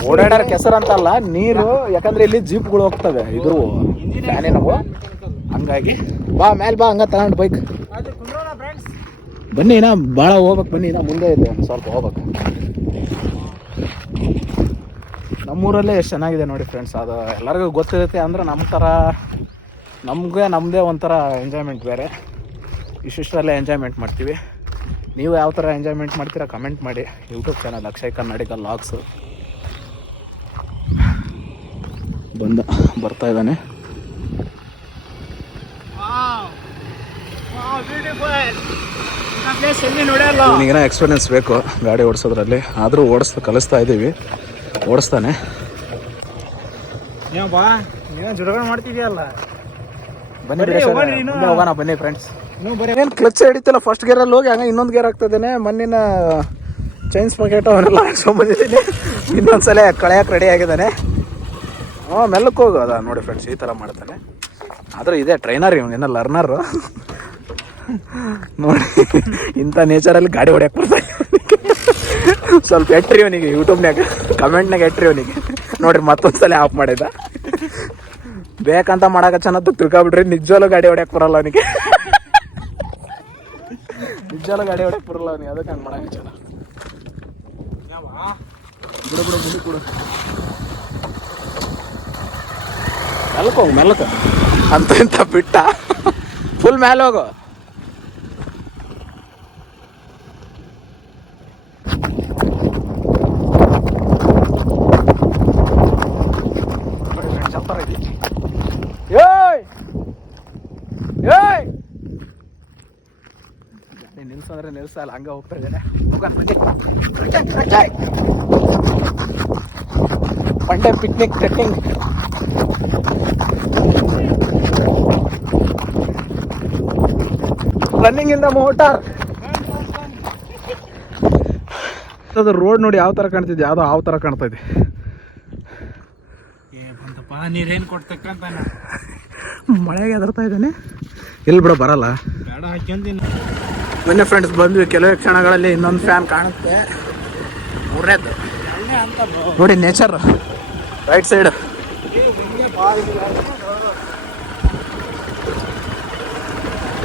ಓಡಾಡೋರ್ ಕೆಸರು ಅಂತಲ್ಲ, ನೀರು. ಯಾಕಂದ್ರೆ ಇಲ್ಲಿ ಜೀಪ್ಗಳು ಹೋಗ್ತವೆ, ಇದ್ರು ಫ್ಯಾನಿನವು. ಹಂಗಾಗಿ ಬಾ ಮೇಲೆ ಬಾ, ಹಂಗ ತಗೊಂಡು ಬೈಕ್ ಬನ್ನಿ. ನಾ ಭಾಳ ಹೋಗ್ಬೇಕು, ಬನ್ನಿ. ನಾ ಮುಂದೆ ಇದೆ ಸ್ವಲ್ಪ ಹೋಗ್ಬೇಕು. ನಮ್ಮೂರಲ್ಲೇ ಎಷ್ಟು ಚೆನ್ನಾಗಿದೆ ನೋಡಿ ಫ್ರೆಂಡ್ಸ್. ಅದು ಎಲ್ಲರಿಗೂ ಗೊತ್ತಿರುತ್ತೆ. ಅಂದ್ರೆ ನಮ್ಮ ಥರ ನಮಗೆ ನಮ್ಮದೇ ಒಂಥರ ಎಂಜಾಯ್ಮೆಂಟ್ ಬೇರೆ. ಇಷ್ಟರಲ್ಲೇ ಎಂಜಾಯ್ಮೆಂಟ್ ಮಾಡ್ತೀವಿ. ನೀವು ಯಾವ ಥರ ಎಂಜಾಯ್ಮೆಂಟ್ ಮಾಡ್ತೀರಾ ಕಮೆಂಟ್ ಮಾಡಿ. YouTube channel Akshay Karnataka logs. ಬರ್ತಾ ಇದ್ದಾನೆ. ಇವನಿಗೇನೋ ಎಕ್ಸ್ಪೀರಿಯನ್ಸ್ ಬೇಕು ಗಾಡಿ ಓಡಿಸೋದ್ರಲ್ಲಿ. ಆದರೂ ಕಲಿಸ್ತಾ ಇದ್ದೀವಿ, ಓಡಿಸ್ತಾನೆ. ಜುಡಗಡೆ ಮಾಡ್ತಿದ್ಯಲ್ಲ, ಬನ್ನಿ ಫ್ರೆಂಡ್ಸ್. ಏನು ಕ್ಲಚ್ ಹಿಡಿತಿಲ್ಲ, ಫಸ್ಟ್ ಗೇರಲ್ಲಿ ಹೋಗಿ ಹಂಗೆ ಇನ್ನೊಂದು ಗೇರ್ ಆಗ್ತದೇನೆ. ಮಣ್ಣಿನ ಚೈನ್ಸ್ ಪಾಕೆಟ್ ಅವನ್ನೆಲ್ಲ ಹಾಕ್ಸ್ಕೊಂಡ್ಬಂದಿದ್ದೀನಿ. ಇನ್ನೊಂದ್ಸಲ ಕಳೆಯಕ್ಕೆ ರೆಡಿ ಆಗಿದ್ದಾನೆ. ಮೆಲ್ಲಕ್ಕೆ ಹೋಗು. ಅದ ನೋಡಿ ಫ್ರೆಂಡ್ಸ್, ಈ ಥರ ಮಾಡ್ತಾನೆ. ಆದರೂ ಇದೆ ಟ್ರೈನರ್, ಇವನೇನೋ ಲರ್ನರು ನೋಡಿ. ಇಂಥ ನೇಚರಲ್ಲಿ ಗಾಡಿ ಹೊಡ್ಯಕ್ಕೆ ಬರ್ತಾನೆ. ಸ್ವಲ್ಪ ಎಟ್ರಿ ಅವನಿಗೆ, ಯೂಟ್ಯೂಬ್ನಾಗ ಕಮೆಂಟ್ನಾಗ ಎಟ್ರಿ ಅವನಿಗೆ. ನೋಡ್ರಿ ಮತ್ತೊಂದ್ಸಲ ಆಫ್ ಮಾಡಿದ. ಬೇಕಂತ ಮಾಡಕ್ಕೆ ಚೆನ್ನಾಗಿ ತಿಳ್ಕೊಬಿಟ್ರಿ. ನಿಜವಾಗ್ಲೂ ಗಾಡಿ ಹೊಡ್ಯಕ್ಕೆ ಬರಲ್ಲ ಅವನಿಗೆ. ನಿಜವಾಗ್ಲೂ ಗಾಡಿ ಹೊಡ್ಯಕ್ಕೆ ಬರಲ್ಲ ಅವನಿಗೆ. ಅದಕ್ಕೆ ಹಂಗೆ ಮಾಡಕ್ಕೆ ಚೆನ್ನಾಗಿ. ಬಿಡು ಮೆಲ್ಲಕ್ಕೆ ಹೋಗು, ಮೆಲ್ಲಕ್ಕೆ ಅಂತ ಇಂಥ ಬಿಟ್ಟ. ಫುಲ್ ಮೇಲೆ ಹೋಗು. ನಿಲ್ಸಂದ್ರೆ ನಿಲ್ಸಲ್ಲ, ಹಂಗ ಹೋಗ್ತಾ ಇದ್ದೇನೆ. ಪಂಡೆ picnic trekking. Running in the motor. ಅದು ರೋಡ್ ನೋಡಿ ಯಾವ ಥರ ಕಾಣ್ತಿದೆ, ಯಾವುದೋ ಯಾವ ಥರ ಕಾಣ್ತಾ ಇದೆ. ಬಂತಪ್ಪ ನೀರೇನು ಕೊಡ್ತಕ್ಕಂತ ಮಳೆಗೆ ಎದರ್ತಾ ಇದ್ದಾನೆ. ಎಲ್ಲಿ ಬಿಡೋ ಬರಲ್ಲ. ಬೇಡ ಹಾಕ್ಯಂತೀನಿ. ಮೊನ್ನೆ ಫ್ರೆಂಡ್ಸ್ ಬಂದ್ವಿ, ಕೆಲವೇ ಕ್ಷಣಗಳಲ್ಲಿ ಇನ್ನೊಂದು ಫ್ಯಾನ್ ಕಾಣುತ್ತೆ. ಮೂರನೇದು ಅಂತ ನೋಡಿ, ನೇಚರ್ ರೈಟ್ ಸೈಡ್.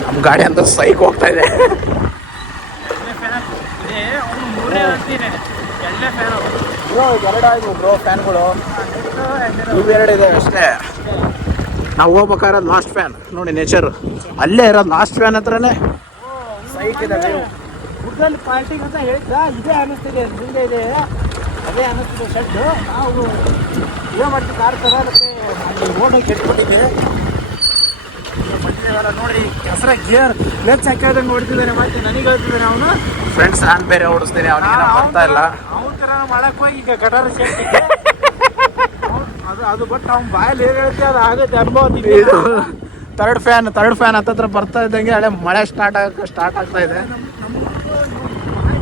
ನಮ್ಮ ಗಾಡಿ ಅಂತ ಸೈಕ್ ಹೋಗ್ತಾ ಇದೆ. ಎರಡು ಬ್ರೋ ಫ್ಯಾನ್ಗಳು, ಇವೆರಡು ಇದೆ ಅಷ್ಟೇ. ನಾವು ಹೋಗ್ಬೇಕಾಗಿರೋದು ಲಾಸ್ಟ್ ಫ್ಯಾನ್ ನೋಡಿ, ನೇಚರ್ ಅಲ್ಲೇ ಇರೋದು ಲಾಸ್ಟ್ ಫ್ಯಾನ್ ಹತ್ರನೇ ಸೈಕ್ ಇದೆ. ಫುಡ್ಡಲ್ಲಿ ಪಾರ್ಟಿಗೆ ಅಂತ ಹೇಳಿದ್ರ ಇದೇ ಅನ್ನಿಸ್ತಿದೆ, ಮುಂದೆ ಇದೆ ಅದೇ ಅನ್ನಿಸ್ತಿದೆ ಶೆಡ್. ನಾವು ಏನು ಮಾಡ್ತೀವಿ, ಕಾರ್ ತರೋದಕ್ಕೆ ರೋಡ್ ಕೆಟ್ಬಿಟ್ಟಿದೆ. ನೋಡಿ ಹೆಸರ ಗೇರ್ ಕ್ಲಚ್ ಹಾಕೋದಂಗೆ ಹೊಡ್ತಿದ್ದಾನೆ. ಮತ್ತೆ ನನಗೆ ಹೇಳ್ತಿದ್ದಾನೆ ಅವನು, ಫ್ರೆಂಡ್ಸ್ ನಾನು ಬೇರೆ ಓಡಿಸ್ತೀನಿ, ಅವನಿಗೆ ಬರ್ತಾ ಇಲ್ಲ. ಅವನ ಥರ ಮಾಡಕ್ಕೆ ಹೋಗಿ ಈಗ ಗಟಾರ ಶೆಡ್ ಅದು ಬಟ್ ಅವ್ನ ಬಾಯಲ್ಲಿ ಏನು ಹೇಳ್ತೀವಿ ಅದು ಆಗುತ್ತೆ ಅನುಭವ. ಥರ್ಡ್ ಫ್ಯಾನ್ ಹತ್ತತ್ರ ಬರ್ತಾ ಇದ್ದಂಗೆ ಹಳೆ ಮಳೆ ಸ್ಟಾರ್ಟ್ ಆಗ್ತಾ ಇದೆ.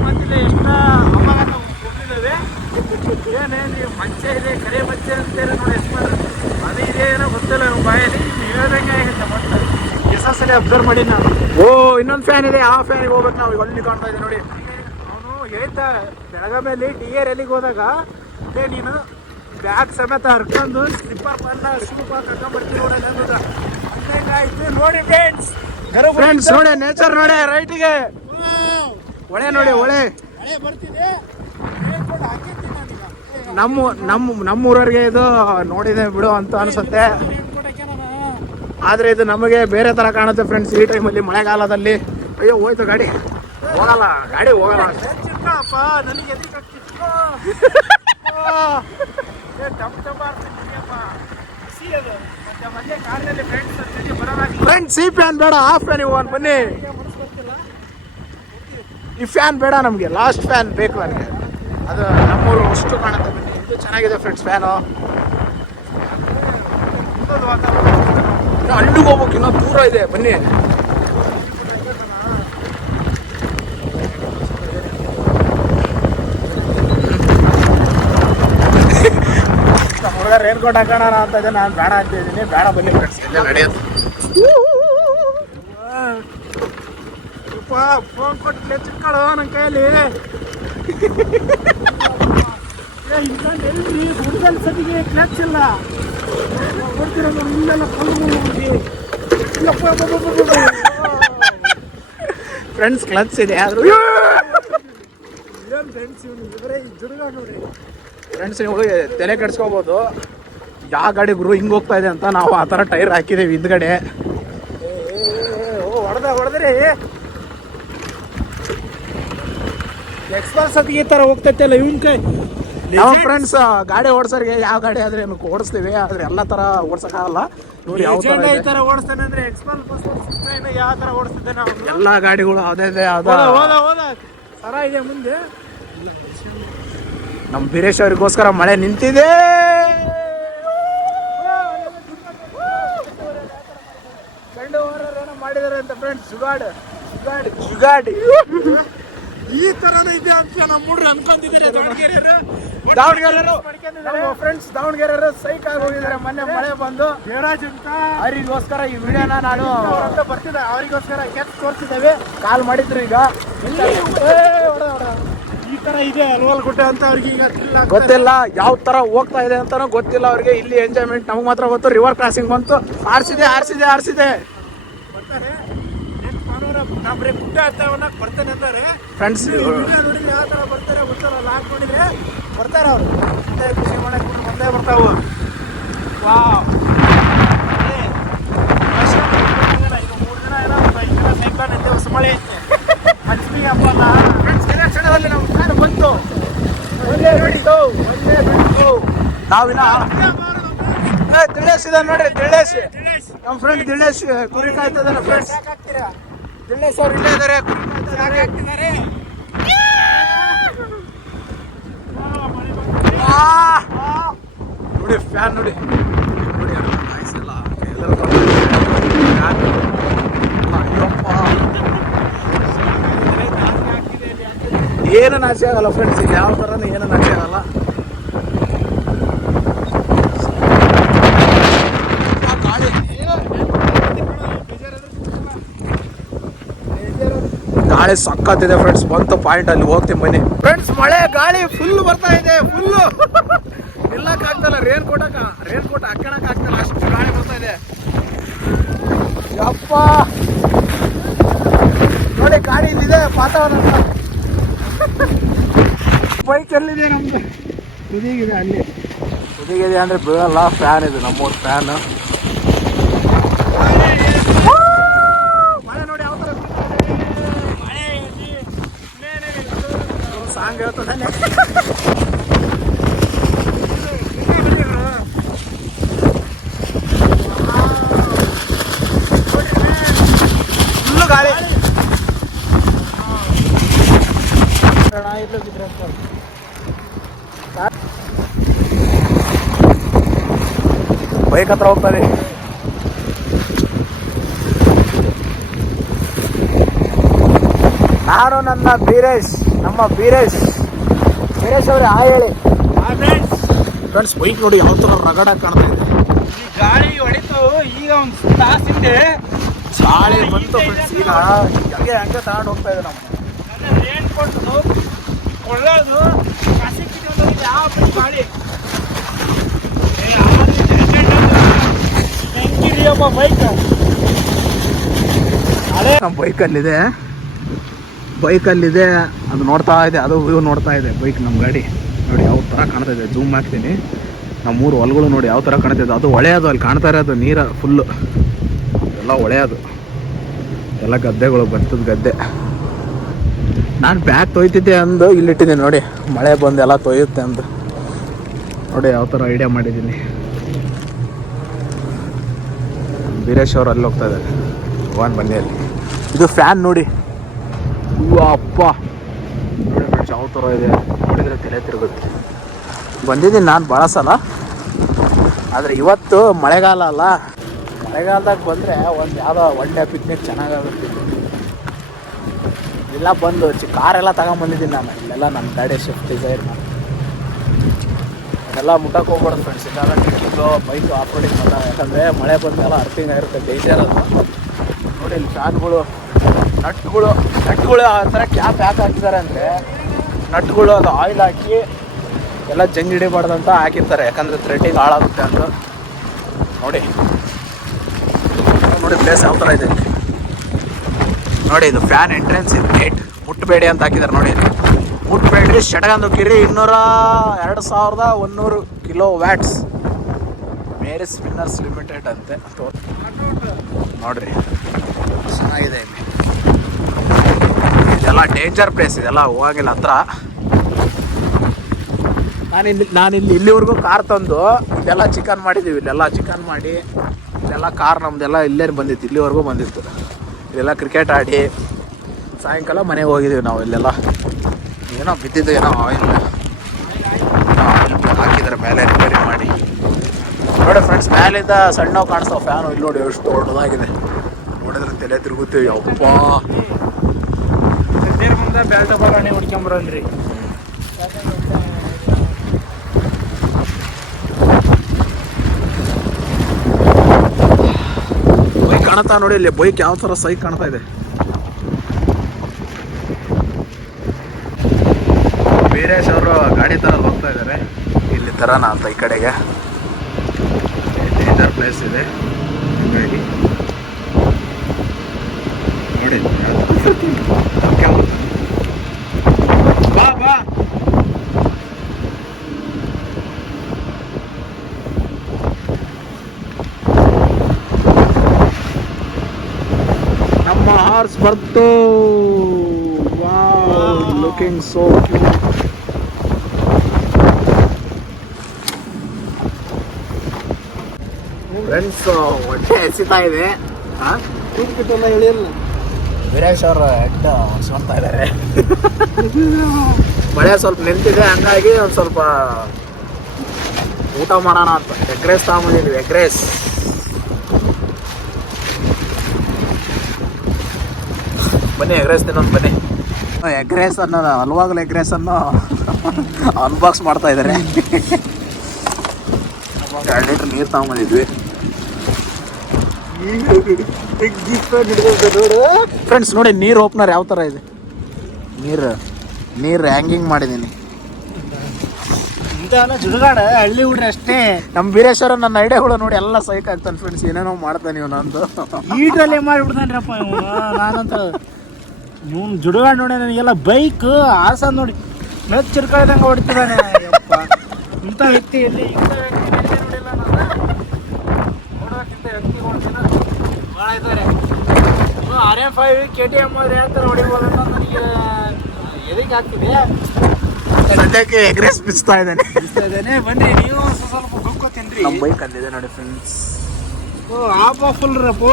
ಗೊತ್ತಿಲ್ಲ ಎಷ್ಟು ಅವಾಗ ಹೋಗಿದ್ದೇವೆ. ಏನೇನು ಮಂಚೆ ಇದೆ, ಕರೆ ಮಂಚೆ ಅಂತಾರೆ ನೋಡಿ, ಎಷ್ಟು ಅದು ಇದೆ ಏನೋ ಗೊತ್ತಿಲ್ಲ ನಮ್ಮ ಬಾಯಲ್ಲಿ. ಹೇಳ್ದಂಗೆ ಆಗುತ್ತೆ. ಮತ್ತೆ ಎಷ್ಟೋ ಸಲ ಅಬ್ಸರ್ವ್ ಮಾಡಿ ನಾನು. ಇನ್ನೊಂದು ಫ್ಯಾನ್ ಇದೆ, ಆ ಫ್ಯಾನಿಗೆ ಹೋಗ್ಬೇಕು ನಾವು. ಅಲ್ಲಿ ಕಾಣ್ತಾ ಇದೆ ನೋಡಿ. ಅವನು ಹೇಳ್ದ ಬೆಳಗಾವಿಯಲ್ಲಿ DR ಎಲ್ಲಿಗೆ ಹೋದಾಗ, ನೀನು ಬ್ಯಾಗ್ ಸಮೇತ ಹರ್ಕೊಂಡು ಸ್ಲಿಪ್ಪರ್ ಬಣ್ಣ ಶೂಪ ಕರ್ಕೊಂಡ್ಬರ್ತೀನಿ ನೋಡಿ ಆಯ್ತು. ನೋಡಿ ಫ್ರೆಂಡ್ಸ್ ನೋಡಿ, ನೇಚರ್ ನೋಡಿ, ರೈಟಿಗೆ ಹೊಳೆ ನೋಡಿ, ಹೊಳೆ ಬರ್ತಿದೆ. ನಮ್ಮೂರವ್ರಿಗೆ ಇದು ನೋಡಿದೆ ಬಿಡು ಅಂತ ಅನ್ಸುತ್ತೆ. ಆದ್ರೆ ಇದು ನಮಗೆ ಬೇರೆ ತರ ಕಾಣುತ್ತೆ ಫ್ರೆಂಡ್ಸ್ ಈ ಟೈಮಲ್ಲಿ, ಮಳೆಗಾಲದಲ್ಲಿ. ಅಯ್ಯೋ ಹೋಯ್ತು ಗಾಡಿ, ಹೋಗಲ್ಲ. ಫ್ರೆಂಡ್ಸ್ ಈ ಫ್ಯಾನ್ ಬೇಡ, ಆ ಫ್ಯಾನ್ ಹೋಗೋಣ ಬನ್ನಿ. ಈ ಫ್ಯಾನ್ ಬೇಡ ನಮಗೆ, ಲಾಸ್ಟ್ ಫ್ಯಾನ್ ಬೇಕು ನನಗೆ. ಅದು ನಮ್ಮೂರು ಅಷ್ಟು ಕಾಣುತ್ತೆ ಬನ್ನಿ. ಇದು ಚೆನ್ನಾಗಿದೆ ಫ್ರೆಂಡ್ಸ್ ಫ್ಯಾನು. ಅಲ್ಲಿಗೆ ಹೋಗ್ಬೇಕು, ಇನ್ನೂ ದೂರ ಇದೆ ಬನ್ನಿ. ಹುಡುಗ ರೇನ್ ಕೋಟ್ ಹಾಕೋಣ ಅಂತ ಇದೆ, ನಾನು ಬೇಡ ಅಂತಿದ್ದೀನಿ. ಬೇಡ ಬನ್ನಿ ಫ್ರೆಂಡ್ಸ್, ಎಲ್ಲ ನಡೆಯೋದು. ಫೋನ್ ಕೊಟ್ಟು ಚಿಕ್ಕಳು ನನ್ನ ಕೈಯಲ್ಲಿ ಎಲ್ರಿ ಹುಡುಗನ ಸತಿಗೆ ಕ್ಲಚ್ ಇಲ್ಲ ಕೊಡ್ತಿರೋದು. ಇಲ್ಲೆಲ್ಲ ಫ್ರೆಂಡ್ಸ್ ಕ್ಲಚ್ ಇದೆ ಆದ್ರೂ ಫ್ರೆಂಡ್ಸ್ ಇವರೇ ಜುಡುಗ ನೋಡಿ. ಫ್ರೆಂಡ್ಸ್ ನೀವು ತಲೆ ಕೆಡ್ಸ್ಕೋಬೋದು, ಯಾವ ಗಾಡಿ ಗುರು ಹಿಂಗೆ ಹೋಗ್ತಾ ಇದೆ ಅಂತ. ನಾವು ಆ ಥರ ಟೈರ್ ಹಾಕಿದ್ದೀವಿ ಹಿಂದ್ಗಡೆ. ಹೊಡೆದ್ರಿ ಎಕ್ಸ್ಪ್ರೆಸ್ ಸತಿಗೆ ಈ ಥರ ಹೋಗ್ತೈತಲ್ಲ ಇವನ್ ಕೈ. ನಾವು ಫ್ರೆಂಡ್ಸ್ ಗಾಡಿ ಓಡಿಸೋರಿಗೆ ಯಾವ ಗಾಡಿ ಆದ್ರೆ ಓಡಿಸ್ತೀವಿ, ಆದ್ರೆ ಎಲ್ಲ ತರ ಓಡಿಸಕ್ಕಾಗಲ್ಲ. ನೋಡಿ ಯಾವ ಈ ತರ ಓಡಿಸ್ತಾನೆ ಅಂದ್ರೆ ಎಕ್ಸ್ಪ್ರೆಸ್ ಬಸ್ ಓಡಿಸ್ತಾನೆ, ಯಾವ ತರ ಓಡಿಸ್ತಿದ್ದೆ ನಾವು. ಎಲ್ಲ ಗಾಡಿಗಳು ಅದೇ ಹೋದ ಸರ ಇದೆ ಮುಂದೆ. ನಮ್ಮ ಬೀರೇಶ್ ಅವ್ರಿಗೋಸ್ಕರ ಮಳೆ ನಿಂತಿದೆ. ಗಂಡು ಏನೋ ಮಾಡಿದಾರೆ ಅಂತ ಫ್ರೆಂಡ್ಸ್. ಜುಗಾಡ್ ಈ ತರನೂ ಇದೆ ಅಂತ ನಮ್ಮ ಹುಡುಗರು ಅನ್ಕೊಂತಿದ್ದಾರೆ. ಫ್ರೆಂಡ್ಸ್ ದಾವಣಗೆರೆ ಸೈಕ್ ಆಗಿ ಹೋಗಿದ್ದಾರೆ ಮೊನ್ನೆ ಮಳೆ ಬಂದು. ಅವರಿಗೋಸ್ಕರ ಈ ವಿಡಿಯೋನ ನಾನು ಬರ್ತಿದ್ದೆ, ಅವರಿಗೋಸ್ಕರ ಕೆತ್ತ ತೋರಿಸಿದ್ದೇವೆ. ಕಾಲ್ ಮಾಡಿದ್ರು. ಈಗ ಈ ತರ ಇದೆ ಅಲ್ವಲ್ಗುಡ್ಡೆ ಅಂತ ಅವ್ರಿಗೆ ಈಗ ಗೊತ್ತಿಲ್ಲ, ಯಾವ ತರ ಹೋಗ್ತಾ ಇದೆ ಅಂತಾನೂ ಗೊತ್ತಿಲ್ಲ ಅವ್ರಿಗೆ. ಇಲ್ಲಿ ಎಂಜಾಯ್ಮೆಂಟ್ ನಮ್ಗೆ ಮಾತ್ರ ಗೊತ್ತು. ರಿವರ್ ಕ್ರಾಸಿಂಗ್ ಬಂತು, ಆರ್ಸಿದೆ ನಮ್ರೆ ಗುಡ್ಡ ಹತ್ತವನ್ನಕ್ಕೆ ಬರ್ತೇನೆ ಅಂತಾರೆ ಫ್ರೆಂಡ್ಸ್. ನೋಡಿದ್ರೆ ಯಾವ ಥರ ಬರ್ತಾರೆ ಗೊತ್ತಾರಲ್ಲ, ಹಾಕೊಂಡಿದ್ರೆ ಬರ್ತಾರೆ ಅವರು. ಮುಂದೆ ಖುಷಿ ಮಾಡಕ್ಕೆ ಮುಂದೆ ಬರ್ತಾವು. ವಾವ್, ಈಗ 3 ದಿನ ಏನೋ 5 ದಿನ ಸೈಕ್ಲೋನ್ ಐತೆ, ಹೊಸ ಮಳೆ ಐತೆ. ಹಂಚ್ಬಿಗೆ ಹಬ್ಬ ಅಲ್ಲ ಫ್ರೆಂಡ್ಸ್. ಕೆಲ ಕ್ಷಣದಲ್ಲಿ ನಮ್ಮ ಫ್ಯಾನ್ ಬಂತು. ಒಳ್ಳೆ ಬಿಡಿತು. ನಾವಿನ ದಿಳೇಶ್ ಇದೆ ನೋಡ್ರಿ, ದಿಳೇಶ್ ನಮ್ಮ ಫ್ರೆಂಡ್ ದಿಳೇಶ್ ಕುರಿ ಕಾಯ್ತಿದ್ದಾನೆ ಫ್ರೆಂಡ್ಸ್. ದಿಳೇಶ್ ಅವ್ರು ಇಲ್ಲೇ ಇದ್ದಾರೆ, ಹಾಕ್ತಿದ್ದಾರೆ. ನೋಡಿ ಫ್ಯಾನ್ ನೋಡಿ ಏನು ನಾಶ ಆಗಲ್ಲ ಫ್ರೆಂಡ್ಸ್, ಇದು ಯಾವ ಥರನೂ ಏನು ನಾಶ ಆಗಲ್ಲ. ಗಾಳಿ ಸಕ್ಕತ್ತಿದೆ ಫ್ರೆಂಡ್ಸ್. ಬಂತು ಪಾಯಿಂಟ್, ಅಲ್ಲಿ ಹೋಗ್ತೀನಿ ಬನ್ನಿ ಫ್ರೆಂಡ್ಸ್. ಮಳೆ ಗಾಳಿ ಫುಲ್ ಬರ್ತಾ ಇದೆ, ಫುಲ್ಲು ನಿಲ್ಲಕ್ಕಾಗ್ತಲ್ಲ. ರೇನ್ ಕೋಟ್ ಹಾಕೋಣಕ್ ಆಗ್ತಲ್ಲ, ಅಷ್ಟು ಗಾಳಿ ಬರ್ತಾ ಇದೆ. ಯಪ್ಪ ನೋಡಿ ಗಾಡಿ ಇಲ್ಲಿದೆ ವಾತಾವರಣ. ಬೈಕ್ ಎಲ್ಲಿದೆ ನಮ್ದು? ಕುದಿಗಿದೆ ಅಲ್ಲಿ. ಕುದಿಗಿದೆ ಅಂದ್ರೆ ಬೀಳಲ್ಲ, ಫ್ಯಾನ್ ಇದೆ ನಮ್ಮೂರ ಫ್ಯಾನ್. ಮಳೆ ನೋಡಿ ಯಾವ ಥರ ಸಾಂಗ್ ಹೇಳ್ತಾನೆ. ಫುಲ್ಲು ಗಾಳಿ. ಬೈಕ್ ಹತ್ರ ಹೋಗ್ತಾರೆ. ನಾನು ನಮ್ಮ ಬೀರೇಶ್ ಅವರೇ ಆ ಹೇಳಿ ಫ್ರೆಂಡ್ಸ್. ಬೈಕ್ ನೋಡಿ ಯಾವ ಥರ ರಗಡಾಗಿ ಕಾಣ್ತಾ ಇದೆ. ಈ ಗಾಳಿ ಹೊಡಿತು ಈಗ ಒಂದು ತಾಸಿಂದೆ ಗಾಳಿ ಬಂತು ಫ್ರೆಂಡ್ಸ್. ಈಗ ಹಂಗೆ ತಗೊಂಡು ಹೋಗ್ತಾ ಇದೆ ನಮ್ಮ ರೇನ್ ಕೊಟ್ಟು ಕೊಳ್ಳೋದು ಕಸಿಕ್ಕಿದ್ದು ಯಾವ ಗಾಳಿ ಹೆಂಗಿರಿಯಪ್ಪ ಬೈಕ್. ನಮ್ಮ ಬೈಕಲ್ಲಿದೆ ಅದು ನೋಡ್ತಾ ಇದೆ, ಅದು ವ್ಯೂ ನೋಡ್ತಾ ಇದೆ ಬೈಕ್. ನಮ್ಮ ಗಾಡಿ ನೋಡಿ ಯಾವ ಥರ ಕಾಣ್ತಾ ಇದೆ. ಜೂಮ್ ಹಾಕ್ತೀನಿ. ನಮ್ಮೂರು ಹೊಲಗಳು ನೋಡಿ ಯಾವ ಥರ ಕಾಣ್ತಾ ಇದೆ. ಅದು ಹೊಳೆಯೋದು, ಅಲ್ಲಿ ಕಾಣ್ತಾ ಇರೋದು ನೀರು ಫುಲ್ಲು ಎಲ್ಲ ಹೊಳೆಯೋದು. ಎಲ್ಲ ಗದ್ದೆಗಳು, ಭತ್ತದ ಗದ್ದೆ. ನಾನು ಬ್ಯಾಗ್ ತೊಯ್ತಿದ್ದೆ ಅಂದು ಇಲ್ಲಿಟ್ಟಿದ್ದೀನಿ ನೋಡಿ. ಮಳೆ ಬಂದು ಎಲ್ಲ ತೊಯ್ಯುತ್ತೆ ಅಂದು ನೋಡಿ ಯಾವ ಥರ ಐಡಿಯಾ ಮಾಡಿದ್ದೀನಿ. ವೀರೇಶ್ ಅವರು ಅಲ್ಲಿ ಹೋಗ್ತಾ ಇದ್ದಾರೆ ಬನ್ನಿಯಲ್ಲಿ. ಇದು ಫ್ಯಾನ್ ನೋಡಿ. ಅಪ್ಪ ನೋಡಿ ಫ್ರೆಂಡ್ಸ್ ಯಾವ ಥರ ಇದೆ. ನೋಡಿದರೆ ತಲೆ ತಿರುಗುತ್ತೆ. ಬಂದಿದ್ದೀನಿ ನಾನು ಭಾಳ ಸಲ, ಆದರೆ ಇವತ್ತು ಮಳೆಗಾಲ ಅಲ್ಲ. ಮಳೆಗಾಲದಾಗ ಬಂದರೆ ಒಂದು ಯಾವುದೋ ಒಳ್ಳೆ ಪಿಕ್ನಿಕ್ ಚೆನ್ನಾಗಾಗುತ್ತೆ. ಇಲ್ಲ ಬಂದು ಕಾರೆಲ್ಲ ತಗೊಂಬಂದಿದ್ದೀನಿ ನಾನು. ಇಲ್ಲೆಲ್ಲ ನನ್ನ ಗಾಡಿ ಶಿಫ್ಟ್ ಡಿಸೈರ್ ನಾನು ಎಲ್ಲ ಮುಟ್ಟಕ್ಕೆ ಹೋಗ್ಬಾರ್ದು ಫ್ರೆಂಡ್ಸ್. ಇದೆಲ್ಲ ಟ್ರೆಕ್ಕಿಂಗು, ಬೈಕು, ಆಫ್ ರೋಡಿಂಗ್ ಎಲ್ಲ. ಯಾಕಂದರೆ ಮಳೆ ಬಂದೆಲ್ಲ ಅರ್ತಿಂಗ್ ಆಗಿರುತ್ತೆ, ಡೇಂಜರ್ ಅದು. ನೋಡಿ ಇಲ್ಲಿ ಫ್ಯಾನ್ಗಳು, ನಟ್ಗಳು ಆ ಥರ ಕ್ಯಾಪ್ ಯಾಕೆ ಹಾಕಿದ್ದಾರೆ ಅಂದರೆ ನಟ್ಗಳು ಅದು ಆಯಿಲ್ ಹಾಕಿ ಎಲ್ಲ ಜಂಗ್ ಹಿಡಿಬಾರ್ದಂತ ಹಾಕಿರ್ತಾರೆ. ಯಾಕಂದರೆ ಥ್ರೆಡ್ಡಿಂಗ್ ಹಾಳಾಗುತ್ತೆ ಅಂತ. ನೋಡಿ ಪ್ಲೇಸ್ ಯಾವ ಥರ ಇದೆ ನೋಡಿ. ಇದು ಫ್ಯಾನ್ ಎಂಟ್ರೆನ್ಸ್, ಇದು ಗೇಟ್. ಮುಟ್ಟಬೇಡಿ ಅಂತ ಹಾಕಿದ್ದಾರೆ ನೋಡಿ. ಮುಟ್ಟಬೇಡ್ರಿ, ಶಟಗಂದೋಗಿರಿ. 2100 ಕಿಲೋ ವ್ಯಾಟ್ಸ್. ಮೇರಿ ಸ್ಪಿನ್ನರ್ಸ್ ಲಿಮಿಟೆಡ್ ಅಂತೆ ನೋಡ್ರಿ. ಚೆನ್ನಾಗಿದೆ ಇಲ್ಲಿ. ಇದೆಲ್ಲ ಡೇಂಜರ್ ಪ್ಲೇಸ್, ಇದೆಲ್ಲ ಹೋಗಂಗಿಲ್ಲ ಹತ್ರ. ಇಲ್ಲಿವರೆಗೂ ಕಾರ್ ತಂದು ಇದೆಲ್ಲ ಚಿಕನ್ ಮಾಡಿದ್ದೀವಿ. ಇಲ್ಲೆಲ್ಲ ಚಿಕನ್ ಮಾಡಿ ಇಲ್ಲೆಲ್ಲ ಕಾರ್ ನಮ್ದೆಲ್ಲ ಇಲ್ಲೇ ಬಂದಿತ್ತು, ಇಲ್ಲಿವರೆಗೂ ಬಂದಿತ್ತು. ಇಲ್ಲೆಲ್ಲ ಕ್ರಿಕೆಟ್ ಆಡಿ ಸಾಯಂಕಾಲ ಮನೆಗೆ ಹೋಗಿದ್ದೀವಿ ನಾವು. ಇಲ್ಲೆಲ್ಲ ಏನೋ ಬಿದ್ದಿದ್ದು, ಏನೋ ಆಯಿಲ್ ಹಾಕಿದ್ದಾರೆ ಮೇಲೆ ರಿಪೇರಿ ಮಾಡಿ. ನೋಡಿ ಫ್ರೆಂಡ್ಸ್, ಮೇಲಿಂದ ಸಣ್ಣ ಕಾಣಿಸ್ತಾವೆ ಫ್ಯಾನು. ಇಲ್ಲಿ ನೋಡಿ ಎಷ್ಟು ದೊಡ್ಡದಾಗಿದೆ. ನೋಡಿದ್ರೆ ತಲೆ ತಿರುಗುತ್ತೆ. ಯಪ್ಪ ಮುಂದೆ ಬೆಲ್ಟ್ ಬಗಾಣಿ ಹೊಡ್ಕೊಂಬರಲ್ರಿ. ಬೈಕ್ ಕಾಣ್ತಾ ನೋಡಿ ಇಲ್ಲಿ. ಬೈಕ್ ಯಾವ ಥರ ಸೈಕ್ ಕಾಣ್ತಾ ಇದೆ. ವೀರೇಶ್ ಅವರು ಗಾಡಿ ಥರ ಹೋಗ್ತಾ ಇದ್ದಾರೆ. ಇಲ್ಲಿ ಥರನ ಅಂತ ಈ ಕಡೆಗೆ ಡೇಂಜರ್ ಪ್ಲೇಸ್ ಇದೆ. ಹೀಗಾಗಿ ನೋಡಿ ಬಾ ಬಾ. ನಮ್ಮ ಹಾರ್ಸ್ ಬರ್ತು. Wow, looking so cute. Friends, ಹೊಟ್ಟೆ ಎಸಿತಾ ಇದೆ. ಕೂತ್ಬಿಟ್ಟೆಲ್ಲ ಹೇಳಿಲ್ಲ. ವೀರೇಶ್ ಅವರು ಹೆಡ್ ಹೊಡ್ಸ್ಕೊಳ್ತಾ ಇದ್ದಾರೆ. ಮಳೆ ಸ್ವಲ್ಪ ನಿಂತಿದೆ, ಹಂಗಾಗಿ ಒಂದು ಸ್ವಲ್ಪ ಊಟ ಮಾಡೋಣ ಅಂತ ಎಗ್ ರೈಸ್ ತಗೊಂಬಂದಿದ್ವಿ. ಎಗ್ ರೈಸ್ ಬನ್ನಿ, ಎಗ್ ರೈಸ್ ತಿನ್ನೋದು ಬನ್ನಿ. ಎಗ್ ರೈಸ್ ಅನ್ನೋದು ಹಲ್ವಾಗಲು ಎಗ್ ರೈಸನ್ನು ಅನ್ಬಾಕ್ಸ್ ಮಾಡ್ತಾ ಇದ್ದಾರೆ. 2 ಲೀಟ್ರ್ ನೀರು ತಗೊಂಬಂದಿದ್ವಿ. ಫ್ರೆಂಡ್ಸ್ ನೋಡಿ ನೀರು ಓಪನರ್ ಯಾವ ಥರ ಇದೆ. ನೀರು ಹ್ಯಾಂಗಿಂಗ್ ಮಾಡಿದ್ದೀನಿ. ಇಂಥವನ್ನ ಜುಡುಗಾಡ ಹಳ್ಳಿ ಹುಡ್ರಿ ಅಷ್ಟೇ. ನಮ್ಮ ವೀರೇಶ್ವರ ನನ್ನ ಐಡಿಯಾಗಳು ನೋಡಿ ಎಲ್ಲ ಸೈಕ್ ಆಗ್ತಾನೆ ಫ್ರೆಂಡ್ಸ್. ಏನೇನೋ ಮಾಡ್ತಾನೆ ಇವ್ ನಂದು ಈಟ್ರಲ್ಲೇ ಮಾಡಿಬಿಡ್ತಾನ್ರಪ್ಪ ಇವನು. ನಾನಂತ ಇವನು ಜುಡುಗಾಡ್ ನೋಡಿ ನನಗೆಲ್ಲ ಬೈಕ್ ಆಸಾ ನೋಡಿ ಮೆಚ್ಚ ಚಿರ್ಕಳ್ದಂಗೆ ಹೊಡಿತಿದ್ದಾನೆ. ಇಂಥ ವ್ಯಕ್ತಿ ಎಲ್ಲಿ ನೋಡಿಲ್ಲ ನಾನು. ನೋಡೋಕ್ಕಿಂತ ವ್ಯಕ್ತಿಗಳು ಜನ ಭಾಳ ಇದ್ದಾರೆ. RM5 KTM ಆದ್ರೆ ಯಾವ ಥರ ಹೊಡಿಬೋದು ಅನ್ನೋದು ನನಗೆ ಎದಕ್ಕೆ ಆಗ್ತಿದೆ. ಸದ್ಯಕ್ಕೆ ಎಗ್ರೆಸ್ ಬಿಸ್ತಾ ಇದ್ದಾನೆ. ಬನ್ನಿ ನೀವು ಸ್ವಲ್ಪ ಗುಕ್ಕೋತೀನ್ರಿ. ನಮ್ಮ ಬೈಕ್ ಅಂದಿದೆ ನೋಡಿ ಫ್ರೆಂಡ್ಸ್. ಆಪ ಫುಲ್ ರಪ್ಪು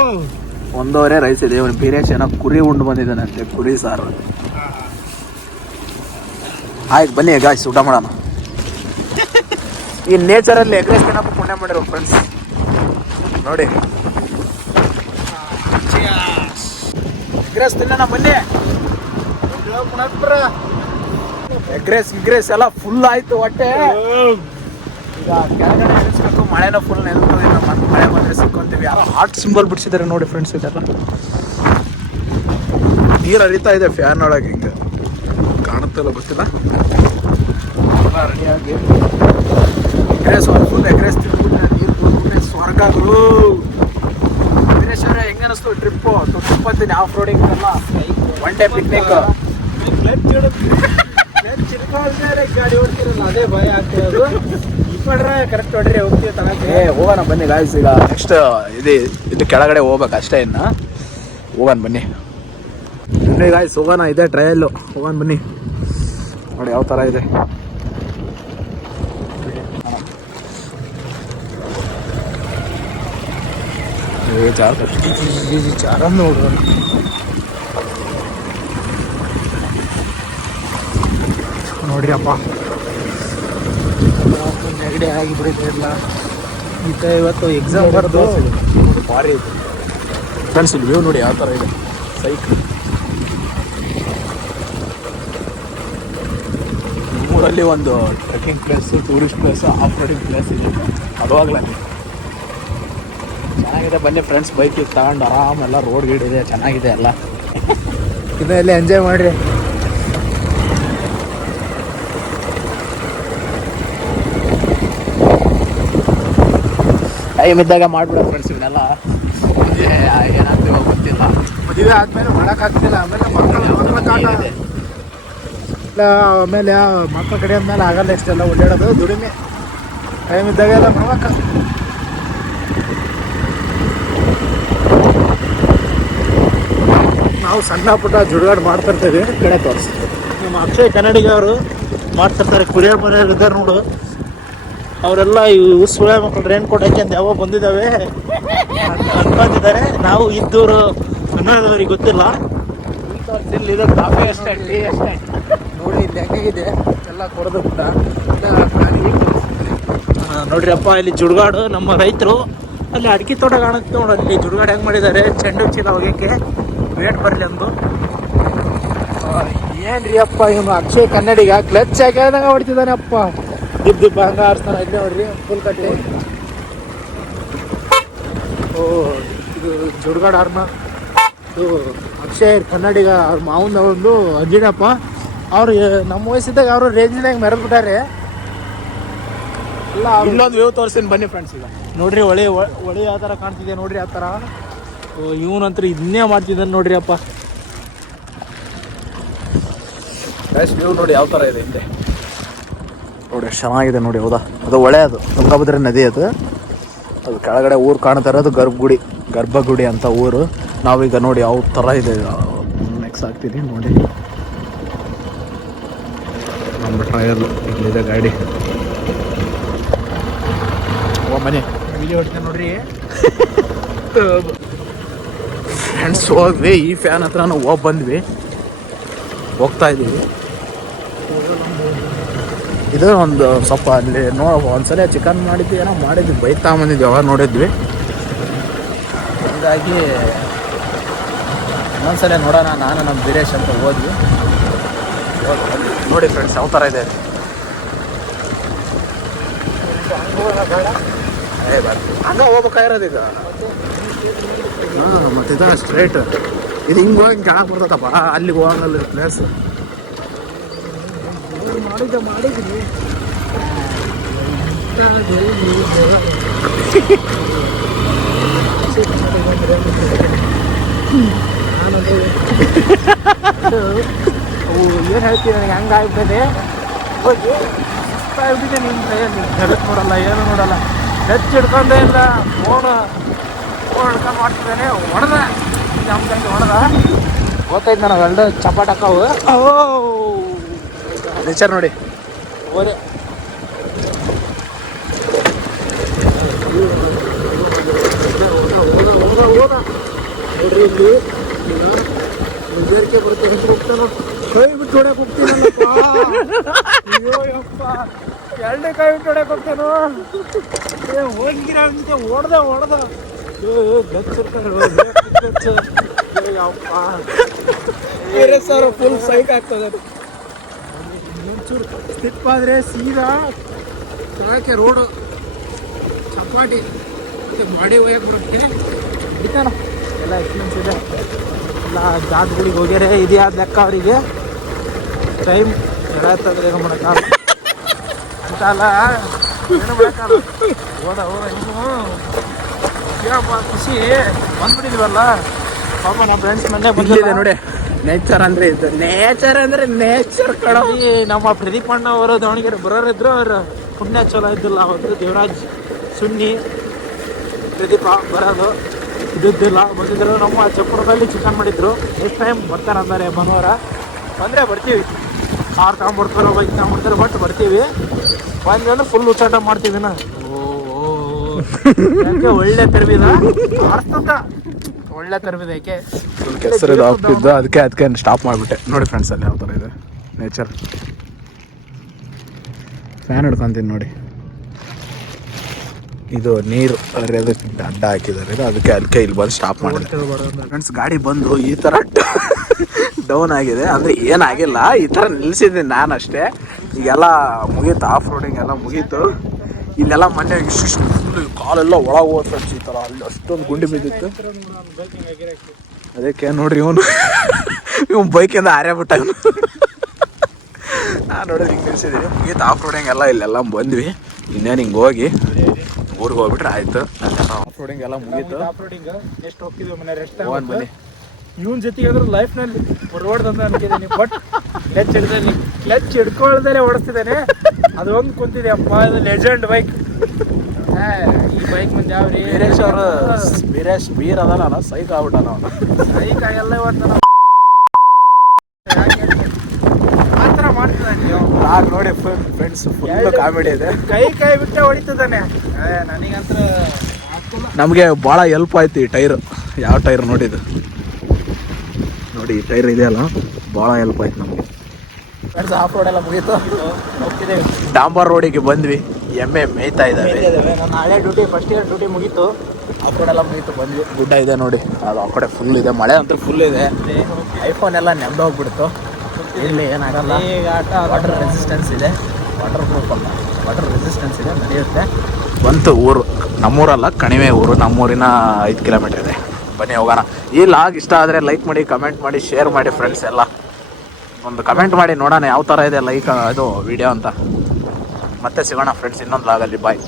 1.5 ರೈಸ್ ಇದೆ. ಇವನು ಬೀರೇಶ್ ಏನೋ ಕುರಿ ಉಂಡು ಬಂದಿದ್ದಾನಂತೆ, ಕುರಿ ಸಾರು. ಆಯ್ತು ಬನ್ನಿ ಗಾಯ್ಸ್ ಊಟ ಮಾಡೋಣ. ಈ ನೇಚರಲ್ಲಿ ಎಗ್ರೆಸ್ ತಿನ್ನಪ್ಪ ಪುಣ್ಯ ಮಾಡಿರೋ ಫ್ರೆಂಡ್ಸ್. ನೋಡಿ ಎಗ್ರೆಸ್ ತಿನ್ನೋಣ ಬನ್ನಿ. ಎಗ್ರೆಸ್ ಎಲ್ಲ ಫುಲ್ ಆಯ್ತು ಹೊಟ್ಟೆ. ಈಗ ಕೆಳಗಡೆ ಇಳಿಸ್ಬೇಕು. ಮಳೆನೂ ಫುಲ್ ನೆನೆದೋಗಿದೆ. ಮತ್ತೆ ಮಳೆ ಬಂದರೆ ಸಿಕ್ಕೊಂತೀವಿ. ಯಾರೋ ಹಾರ್ಟ್ ಸಿಂಬಲ್ ಬಿಡಿಸಿದ್ದಾರೆ ನೋಡಿ ಫ್ರೆಂಡ್ಸ್. ಇದೆಲ್ಲ ನೀರು ಹರಿತಾ ಇದೆ ಫ್ಯಾನ್ ಒಳಗೆ. ಹಿಂಗೆ ಕಾಣುತ್ತಲ್ಲ ಗೊತ್ತಿಲ್ಲ. ರೆಡಿಯಾಗಿ ಎಗ್ರೆಸ್ ಫುಲ್ ಎಗ್ರೆಸ್ ತಿನ್ಬಿಟ್ರೆ ನೀರು ಕುಡಿದ್ಬಿಟ್ರೆ ಸ್ವರ್ಗಗಳು. ವೀರೇಶ್ವರ ಹೆಂಗೆ ಅನ್ನಿಸ್ತು ಟ್ರಿಪ್ಪು? ಟ್ರಿಪ್ ಅಂತೀನಿ ಆಫ್ ರೋಡಿಂಗ್ ಎಲ್ಲ. One day picnic. ಗಾಡಿ ಹೊಡ್ತಿರಲ್ಲ ಅದೇ ಭಯ ಆಗ್ತಿರೋದು. ಇಪ್ಪಡ್ರೆ ಕರೆಕ್ಟ್ ಹೊಡ್ರಿ ಹೋಗ್ತೀವಿ ತನಕ. ಹೋಗೋಣ ಬನ್ನಿ ಗಾಯ್ಸ್. ಈಗ ನೆಕ್ಸ್ಟ್ ಇದು ಕೆಳಗಡೆ ಹೋಗ್ಬೇಕು ಅಷ್ಟೇ. ಇನ್ನು ಹೋಗೋಣ ಬನ್ನಿ ಗಾಯ್ಸ್. ಹೋಗೋಣ. ಇದೆ ಟ್ರಯಲ್ಲು. ಹೋಗೋಣ ಬನ್ನಿ. ನೋಡಿ ಯಾವ ಥರ ಇದೆ. ಚಾರ ನೋಡ್ರಿ. ನೋಡ್ರಿ ಅಪ್ಪ ನೆಗಡಿ ಆಗಿಬಿಟ್ಟಿಲ್ಲ. ಈಗ ಇವತ್ತು ಎಕ್ಸಾಮ್ ಬರೆದು ಭಾರಿ ಇದೆ ಫ್ರೆಂಡ್ಸ್. ಇಲ್ಲಿ ವ್ಯೂ ನೋಡಿ ಯಾವ ಥರ ಇದೆ. ಸೈಕ್ ನಮ್ಮೂರಲ್ಲಿ ಒಂದು trekking place, tourist place, off roading place ಇದೆ. ಅದುವಾಗಲೇ ಚೆನ್ನಾಗಿದೆ. ಬನ್ನಿ ಫ್ರೆಂಡ್ಸ್. ಬೈಕ್ ತಗೊಂಡು ಆರಾಮೆಲ್ಲ ರೋಡ್ ಗೀಡ್ ಇದೆ. ಚೆನ್ನಾಗಿದೆ ಎಲ್ಲ. ಇದು ಎಲ್ಲ ಎಂಜಾಯ್ ಮಾಡಿರಿ. ಟೈಮ್ ಇದ್ದಾಗ ಮಾಡ್ಬಿಡೋ ಫ್ರೆಂಡ್ಸ್. ಇವನ್ನೆಲ್ಲ ಏನಾಗ್ತೀವೋ ಗೊತ್ತಿಲ್ಲ. ಮದುವೆ ಆದಮೇಲೆ ಮಾಡೋಕ್ಕಾಗ್ತಿಲ್ಲ. ಆಮೇಲೆ ಮಕ್ಕಳು ಆಮೇಲೆ ಮಕ್ಕಳ ಕಡೆ ಅಂದಮೇಲೆ ಆಗಲ್ಲ. ಇಷ್ಟೆಲ್ಲ ಓಡಾಡೋದು ದುಡಿಮೆ. ಟೈಮ್ ಇದ್ದಾಗೆಲ್ಲ ಮಾಡ್ಬೇಕು. ನಾವು ಸಣ್ಣ ಪುಟ್ಟ ಜುಡುಗಾಡು ಮಾಡ್ತಿರ್ತೀವಿ. ಕಡೆ ತೋರಿಸ್ತೀವಿ. ನಮ್ಮ ಅಕ್ಷಯ್ ಕನ್ನಡಿಗ ಅವರು ಮಾಡ್ತಿರ್ತಾರೆ. ಕುರಿಯರ್ ಮನೆಯವ್ರು ಇದ್ದಾರೆ ನೋಡು. ಅವರೆಲ್ಲ ಇವು ಸುಳ್ಳೆ ಮಕ್ಕಳು ರೇನ್ ಕೋಟ್ ಹಾಕ್ಯಂತ ಯಾವಾಗ ಬಂದಿದ್ದಾವೆ ಅನ್ಕೊಂಡಿದ್ದಾರೆ. ನಾವು ಇದ್ದವರು ಅನ್ನೋದವ್ರಿಗೆ ಗೊತ್ತಿಲ್ಲ. ಇದು ಕಾಫಿ ಅಷ್ಟೇ, ಟೀ ಅಷ್ಟೇ. ನೋಡಿ ಇಲ್ಲಿ ಹೆಂಗಿದೆ ಎಲ್ಲ ಕೊಡೋದು ಕೂಡ. ನೋಡ್ರಿ ಅಪ್ಪ ಇಲ್ಲಿ ಜುಡುಗಾಡು. ನಮ್ಮ ರೈತರು ಅಲ್ಲಿ ಅಡಿಕೆ ತೋಟ ಕಾಣುತ್ತೆ ನೋಡು. ಅಲ್ಲಿ ಜುಡುಗಾಡು ಹೆಂಗೆ ಮಾಡಿದ್ದಾರೆ. ಚೆಂಡು ಚೀಲ ಹೋಗೋಕ್ಕೆ ವೇಟ್ ಬರಲಿ ಅಂದು. ಏನ್ರಿ ಅಪ್ಪ ಇವನು ಅಕ್ಷಯ್ ಕನ್ನಡಿಗ ಕ್ಲಚ್ ಹಾಕಿದಂಗೆ ಹೊಡಿತಿದ್ದಾನೆ ಅಪ್ಪ. ದಿಬ್ಬ ಹಂಗ ಆರಿಸ್ತಾನೆ. ಇಲ್ಲಿ ನೋಡ್ರಿ ಫುಲ್ ಕಟ್ಟಿ. ಓ ಇದು ಜುಡುಗಾಡು ಆರ್ಮ. ಇದು ಅಕ್ಷಯ್ ಕನ್ನಡಿಗ ಅವ್ರ ಮಾವನ ಒಂದು ಅಂಜಿನಪ್ಪ. ಅವ್ರು ನಮ್ಮ ವಯಸ್ಸಿದ್ದಾಗ ಅವರು ರೇಂಜ್ನಾಗ ಮೆರೆದ್ಬಿಟ್ಟಾರೆ ಎಲ್ಲ. ಇಲ್ಲೊಂದು ವ್ಯೂ ತೋರಿಸ್ತೀನಿ ಬನ್ನಿ ಫ್ರೆಂಡ್ಸ್. ಈಗ ನೋಡ್ರಿ ಹೊಳೆ ಯಾವ ಥರ ಕಾಣ್ತಿದೆ ನೋಡ್ರಿ. ಆ ಥರ ಇವನಂತರ ಇದನ್ನೇ ಮಾಡ್ತಿದ್ದಾನೆ ನೋಡ್ರಿ ಅಪ್ಪ. ವ್ಯೂ ನೋಡಿ ಯಾವ ಥರ ಇದೆ ಹಿಂದೆ. ನೋಡಿ ಎಷ್ಟು ಚೆನ್ನಾಗಿದೆ ನೋಡಿ. ಹೌದಾ? ಅದು ಹೊಳೆ, ಅದು ತುಂಗಭದ್ರಾ ನದಿ. ಅದು ಕೆಳಗಡೆ ಊರು ಕಾಣ್ತಾ ಇರೋದು ಗರ್ಭಗುಡಿ ಅಂತ ಊರು. ನಾವೀಗ ನೋಡಿ ಯಾವ ಥರ ಇದೆ. ನೆಕ್ಸ್ಟ್ ಆಗ್ತೀನಿ ನೋಡಿ. ನಮ್ಮ ಟ್ರಯಲ್ ಇಲ್ಲಿದೆ ಗಾಡಿ. ಮನೆ ವಿಡಿಯೋ ಹೊಡ್ತೀನಿ ನೋಡ್ರಿ ಫ್ರೆಂಡ್ಸ್. ಹೋದ್ವಿ ಈ ಫ್ಯಾನ್ ಹತ್ರ ನಾವು ಬಂದ್ವಿ. ಹೋಗ್ತಾ ಇದ್ದೀವಿ. ಇದು ಒಂದು ಸ್ವಲ್ಪ ಅಲ್ಲಿ ಒಂದ್ಸಲ ಚಿಕನ್ ಮಾಡಿದ್ವಿ, ಏನೋ ಮಾಡಿದ್ವಿ, ಬೈಕ್ ತಗೊಂಬಂದಿದ್ವಿ. ಅವಾಗ ನೋಡಿದ್ವಿ. ಹೀಗಾಗಿ ಇನ್ನೊಂದ್ಸಲ ನೋಡೋಣ. ನಾನು ನಮ್ಮ ವೀರೇಶ್ ಅಂತ ಹೋದ್ವಿ. ನೋಡಿ ಫ್ರೆಂಡ್ಸ್ ಯಾವ ಥರ ಇದೆ. ಹಂಗೆ ಹೋಗ್ಬೇಕಾಗಿರೋದು ಈಗ. ಹಾಂ ಮತ್ತಿದ ಸ್ಟ್ರೈಟ್ ಇದು ಹಿಂಗೆ ಹೋಗಿ ಕೆಳಗೆ ಬರ್ತದಪ್ಪ. ಅಲ್ಲಿಗೆ ಹೋಗಂಗಲ್ಲ ಪ್ಲೇಸ್. ಮಾಡಿದ್ದೀನಿ ಏನು ಹೇಳ್ತೀನಿ ನನಗೆ ಹಂಗೆ ಆಗ್ಬಿಟ್ಟಿದೆ ಹೋಗಿ ಆಗ್ಬಿಟ್ಟಿದೆ ನಿಮ್ಮ ಕೈಯಲ್ಲಿ ಜಗತ್ತು ನೋಡಲ್ಲ ಏನು ನೋಡಲ್ಲ ಹೆಚ್ಚು ಹಿಡ್ಕೊಂಡೇ ಇಲ್ಲ ಫೋನ್ ಹಿಡ್ಕೊಂಡು ಮಾಡ್ತಿದ್ದಾನೆ ಹೊಡೆದ ನಮ್ಮ ಕೈಗೆ ಹೊಡೆದ ಗೊತ್ತಾಯ್ತು ನನಗೆ ಗಂಡು ಚಪಾಟ್ ಹಾಕವು ನೇಚರ್ ನೋಡಿ ಓರೆ ನೋಡ್ರಿ ಇಲ್ಲಿ ಬೇರಿಕೆ ಬರುತ್ತೆ ಹೆಂಗೆ ಹೋಗ್ತಾನೋ ಕೈ ಬಿಟ್ಟು ಹೊಡ್ಯಕ್ಕೆ ಹೋಗ್ತೀನಲ್ಲಪ್ಪ ಅಯ್ಯೋ ಯಪ್ಪ ಎರಡನೇ ಕೈ ಬಿಟ್ಟು ಹೊಡ್ಯಕ್ಕೆ ಹೋಗ್ತಾನೋ ಹೋಗಿರ ಅಂತೆ ಹೊಡೆದ ಯಪ್ಪ ಬೇರೆ ಸರ್ ಫುಲ್ ಸೈಕ್ ಆಗ್ತದೆ ಮುಂಚೂರು ಸ್ಲಿಪ್ ಆದರೆ ಸೀದಾ ಕೆಳಕ್ಕೆ ರೋಡು ಚಪಾಟಿ ಮತ್ತು ಬಾಡಿ ಒಯ್ಯಕ್ಕೆ ಬರುತ್ತೆ ಬಿಟ್ಟಾನ ಎಲ್ಲ ಎಕ್ಸ್ಪೀರಿಯನ್ಸ್ ಇದೆ ಎಲ್ಲ ಜಾತ್ರೆಗಳಿಗೆ ಹೋಗ್ಯಾರೆ ಇದ್ಯಾದ ಲೆಕ್ಕ ಅವರಿಗೆ ಟೈಮ್ ಹೇಳತ್ತಂದ್ರೆ ಏನು ಮಾಡೋಕ್ಕಾಗಲ್ಲ ಅಂತ ಅಲ್ಲ ಏನು ಮಾಡೋಕ್ಕಾಗಲ್ಲ ಹೋದ ಇನ್ನು ಏನಪ್ಪ ಖುಷಿ ಬಂದ್ಬಿಟ್ಟಿದ್ವಲ್ಲ ಪಾಪ ನಮ್ಮ ಫ್ರೆಂಡ್ಸ್ ಮೊನ್ನೆ ಬಂದಿದೆ ನೋಡಿ ನೇಚರ್ ಅಂದ್ರೆ ಇದು ನೇಚರ್ ಕಡ ನಮ್ಮ ಪ್ರದೀಪ್ ಅಣ್ಣ ಅವರು ದಾವಣಗೆರೆ ಬರೋರಿದ್ರು ಅವ್ರ ಪುಣ್ಯ ಚಲೋ ಇದ್ದಿಲ್ಲ ಅವತ್ತು ದೇವರಾಜ್ ಸುನ್ನಿ ಪ್ರದೀಪ ಬರೋದು ಇದ್ದಿದ್ದಿಲ್ಲ ಬಂದಿದ್ರು ನಮ್ಮ ಚಪ್ಪರದಲ್ಲಿ ಚಿಕನ್ ಮಾಡಿದ್ರು ನೆಕ್ಸ್ಟ್ ಟೈಮ್ ಬರ್ತಾರೆ ಅಂದರೆ ಮನೋರ ಬಂದರೆ ಬರ್ತೀವಿ ಕಾರ್ ತಗೊಂಡ್ಬಿಡ್ತಾರೋ ಬೈಕ್ ತಗೊಂಡ್ಬಿಡ್ತಾರೆ ಬಟ್ ಬರ್ತೀವಿ ಬಂದ್ವಿ ಅಂದ್ರೆ ಫುಲ್ ಉಚ್ಚಾಟ ಮಾಡ್ತೀವಿ ನಾವು ಯಾಕೆ ಒಳ್ಳೆ ತರಬಿದ ಅರ್ಥದ ಒಳ್ಳೆ ತರಬಿದ ಯಾಕೆ ಕೆಸರು ಹೋಗ್ತಿದ್ದು ಅದಕ್ಕೆ ಸ್ಟಾಪ್ ಮಾಡಿಬಿಟ್ಟೆ ನೋಡಿ ಫ್ರೆಂಡ್ಸ್ ಅಲ್ಲಿ ಯಾವ ಥರ ಇದೆ ನೇಚರ್ ಫ್ಯಾನ್ ಹಿಡ್ಕೊಂತೀನಿ ನೋಡಿ ಇದು ನೀರು ಹರಿಯೋದಕ್ಕೆ ಅಡ್ಡ ಹಾಕಿದ್ದಾರೆ ಅದಕ್ಕೆ ಇಲ್ಲಿ ಬಂದು ಸ್ಟಾಪ್ ಮಾಡಿದೆ ಫ್ರೆಂಡ್ಸ್ ಗಾಡಿ ಬಂದು ಈ ಥರ ಡೌನ್ ಆಗಿದೆ ಅಂದರೆ ಏನಾಗಿಲ್ಲ ಈ ಥರ ನಿಲ್ಲಿಸಿದ್ದೀನಿ ನಾನು ಅಷ್ಟೇ ಈಗೆಲ್ಲ ಮುಗೀತು ಆಫ್ ರೋಡಿಂಗ್ ಎಲ್ಲ ಮುಗೀತು ಇಲ್ಲೆಲ್ಲ ಮೊನ್ನೆ ಇಷ್ಟು ಫುಲ್ ಕಾಲೆಲ್ಲ ಒಳಗೆ ಹೋದ ಫ್ರೆಂಡ್ಸ್ ಈ ಥರ ಅಲ್ಲಿ ಅಷ್ಟೊಂದು ಗುಂಡಿ ಬಿದ್ದಿತ್ತು ಅದಕ್ಕೆ ನೋಡ್ರಿ ಇವನು ಬೈಕಿಂದ ಹಾರ್ಯಾಬಿಟ್ಟ ಇವನು ನಾನು ನೋಡಿದ್ರೆ ಹಿಂಗೆ ನಿಲ್ಸಿದ್ದೀನಿ ಮುಗೀತು ಆಫ್ ರೋಡಿಂಗ್ ಎಲ್ಲ ಇಲ್ಲೆಲ್ಲ ಬಂದ್ವಿ ಇನ್ನೇನು ಹಿಂಗೆ ಹೋಗಿ ಊರಿಗೆ ಹೋಗ್ಬಿಟ್ರೆ ಆಯ್ತು ಆಫ್ ರೋಡಿಂಗ್ ಎಲ್ಲ ಮುಗೀತು ಆಫ್ ರೋಡಿಂಗ್ ಎಷ್ಟು ಹೋಗ್ತಿದ್ವಿ ಮನೆ ರೆಸ್ಟ್ ಬನ್ನಿ ಇವನ್ ಜೊತೆಗೆ ಆದ್ರೂ ಲೈಫ್ನಲ್ಲಿ ಹೊರಡ್ದಂತ ಅನ್ಕಿದ್ದೀನಿ ಬಟ್ ಕ್ಲಚ್ ಹಿಡ್ಕೊಳ್ದೇ ಓಡಿಸ್ತಿದ್ದಾನೆ ಅದು ಒಂದು ಕುಂತಿದೆ ಅಪ್ಪ ಇದು ಲೆಜೆಂಡ್ ಬೈಕ್ ಈ ಬೈಕ್ ಮುಂದೆ ಯಾವ್ರಿ ವೀರೇಶ್ ವೀರ್ ಅದಲ್ಲ ಸೈಕ್ ಆಗ್ಬಿಟ್ಟ ನಾವು ಸೈಕ್ ಆಗಲ್ಲ ಇವತ್ತು ನಾವು ಆ ಥರ ಮಾಡ್ತಿದ್ದಾನೆ ಆಗ ನೋಡಿ ಫ್ರೆಂಡ್ಸ್ ಫುಲ್ ಕಾಮಿಡಿ ಇದೆ ಕೈ ಬಿಟ್ಟೆ ಹೊಡಿತಿದ್ದಾನೆ ನನಗಂತ ನಮಗೆ ಭಾಳ ಹೆಲ್ಪ್ ಆಯ್ತು ಈ ಟೈರ್ ಯಾವ ಟೈರ್ ನೋಡಿದ್ದು ನೋಡಿ ಈ ಟೈರ್ ಇದೆಯಲ್ಲ ಭಾಳ ಹೆಲ್ಪ್ ಆಯ್ತು ನಮಗೆ ಫ್ರೆಂಡ್ಸ್ ಆಫ್ ರೋಡ್ ಎಲ್ಲ ಮುಗೀತು ಹೋಗ್ತಿದ್ದೇವೆ ಡಾಂಬರ್ ರೋಡಿಗೆ ಬಂದ್ವಿ ಎಮ್ಮೆ ಮೇಯ್ತಾ ಇದ್ದಾವೆ ನನ್ನ ಹಳೆ ಡ್ಯೂಟಿ ಫಸ್ಟ್ ಇಯರ್ ಡ್ಯೂಟಿ ಮುಗೀತು ಆಫ್ ರೋಡ್ ಎಲ್ಲ ಮುಗೀತು ಬಂದ್ವಿ ಗುಡ್ಡ ಇದೆ ನೋಡಿ ಅದು ಆ ಕಡೆ ಫುಲ್ ಇದೆ ಮಳೆ ಅಂತೂ ಫುಲ್ ಇದೆ ಐಫೋನ್ ಎಲ್ಲ ನೆಮ್ದು ಹೋಗ್ಬಿಡ್ತು ಇಲ್ಲಿ ಏನಾಗಲ್ಲ ವಾಟರ್ ರೆಸಿಸ್ಟೆನ್ಸ್ ಇದೆ ವಾಟರ್ ಪ್ರೂಫ್ ಅಲ್ಲ ವಾಟರ್ ರೆಸಿಸ್ಟೆನ್ಸ್ ಇದೆ ನಡೆಯುತ್ತೆ ಬಂತು ಊರು ನಮ್ಮೂರಲ್ಲ ಕಣಿವೆ ಊರು ನಮ್ಮೂರಿನ 5 ಕಿಲೋಮೀಟರ್ ಇದೆ ಬನ್ನಿ ಹೋಗೋಣ ಈ ಲಾಗ್ ಇಷ್ಟ ಆದರೆ ಲೈಕ್ ಮಾಡಿ ಕಮೆಂಟ್ ಮಾಡಿ ಶೇರ್ ಮಾಡಿ ಫ್ರೆಂಡ್ಸ್ ಎಲ್ಲ ಒಂದು ಕಮೆಂಟ್ ಮಾಡಿ ನೋಡೋಣ ಯಾವ ಥರ ಇದೆ ಲೈಕ್ ಅದು ವಿಡಿಯೋ ಅಂತ ಮತ್ತೆ ಸಿಗೋಣ ಫ್ರೆಂಡ್ಸ್ ಇನ್ನೊಂದು ಲಾಗಲ್ಲಿ ಬಾಯ್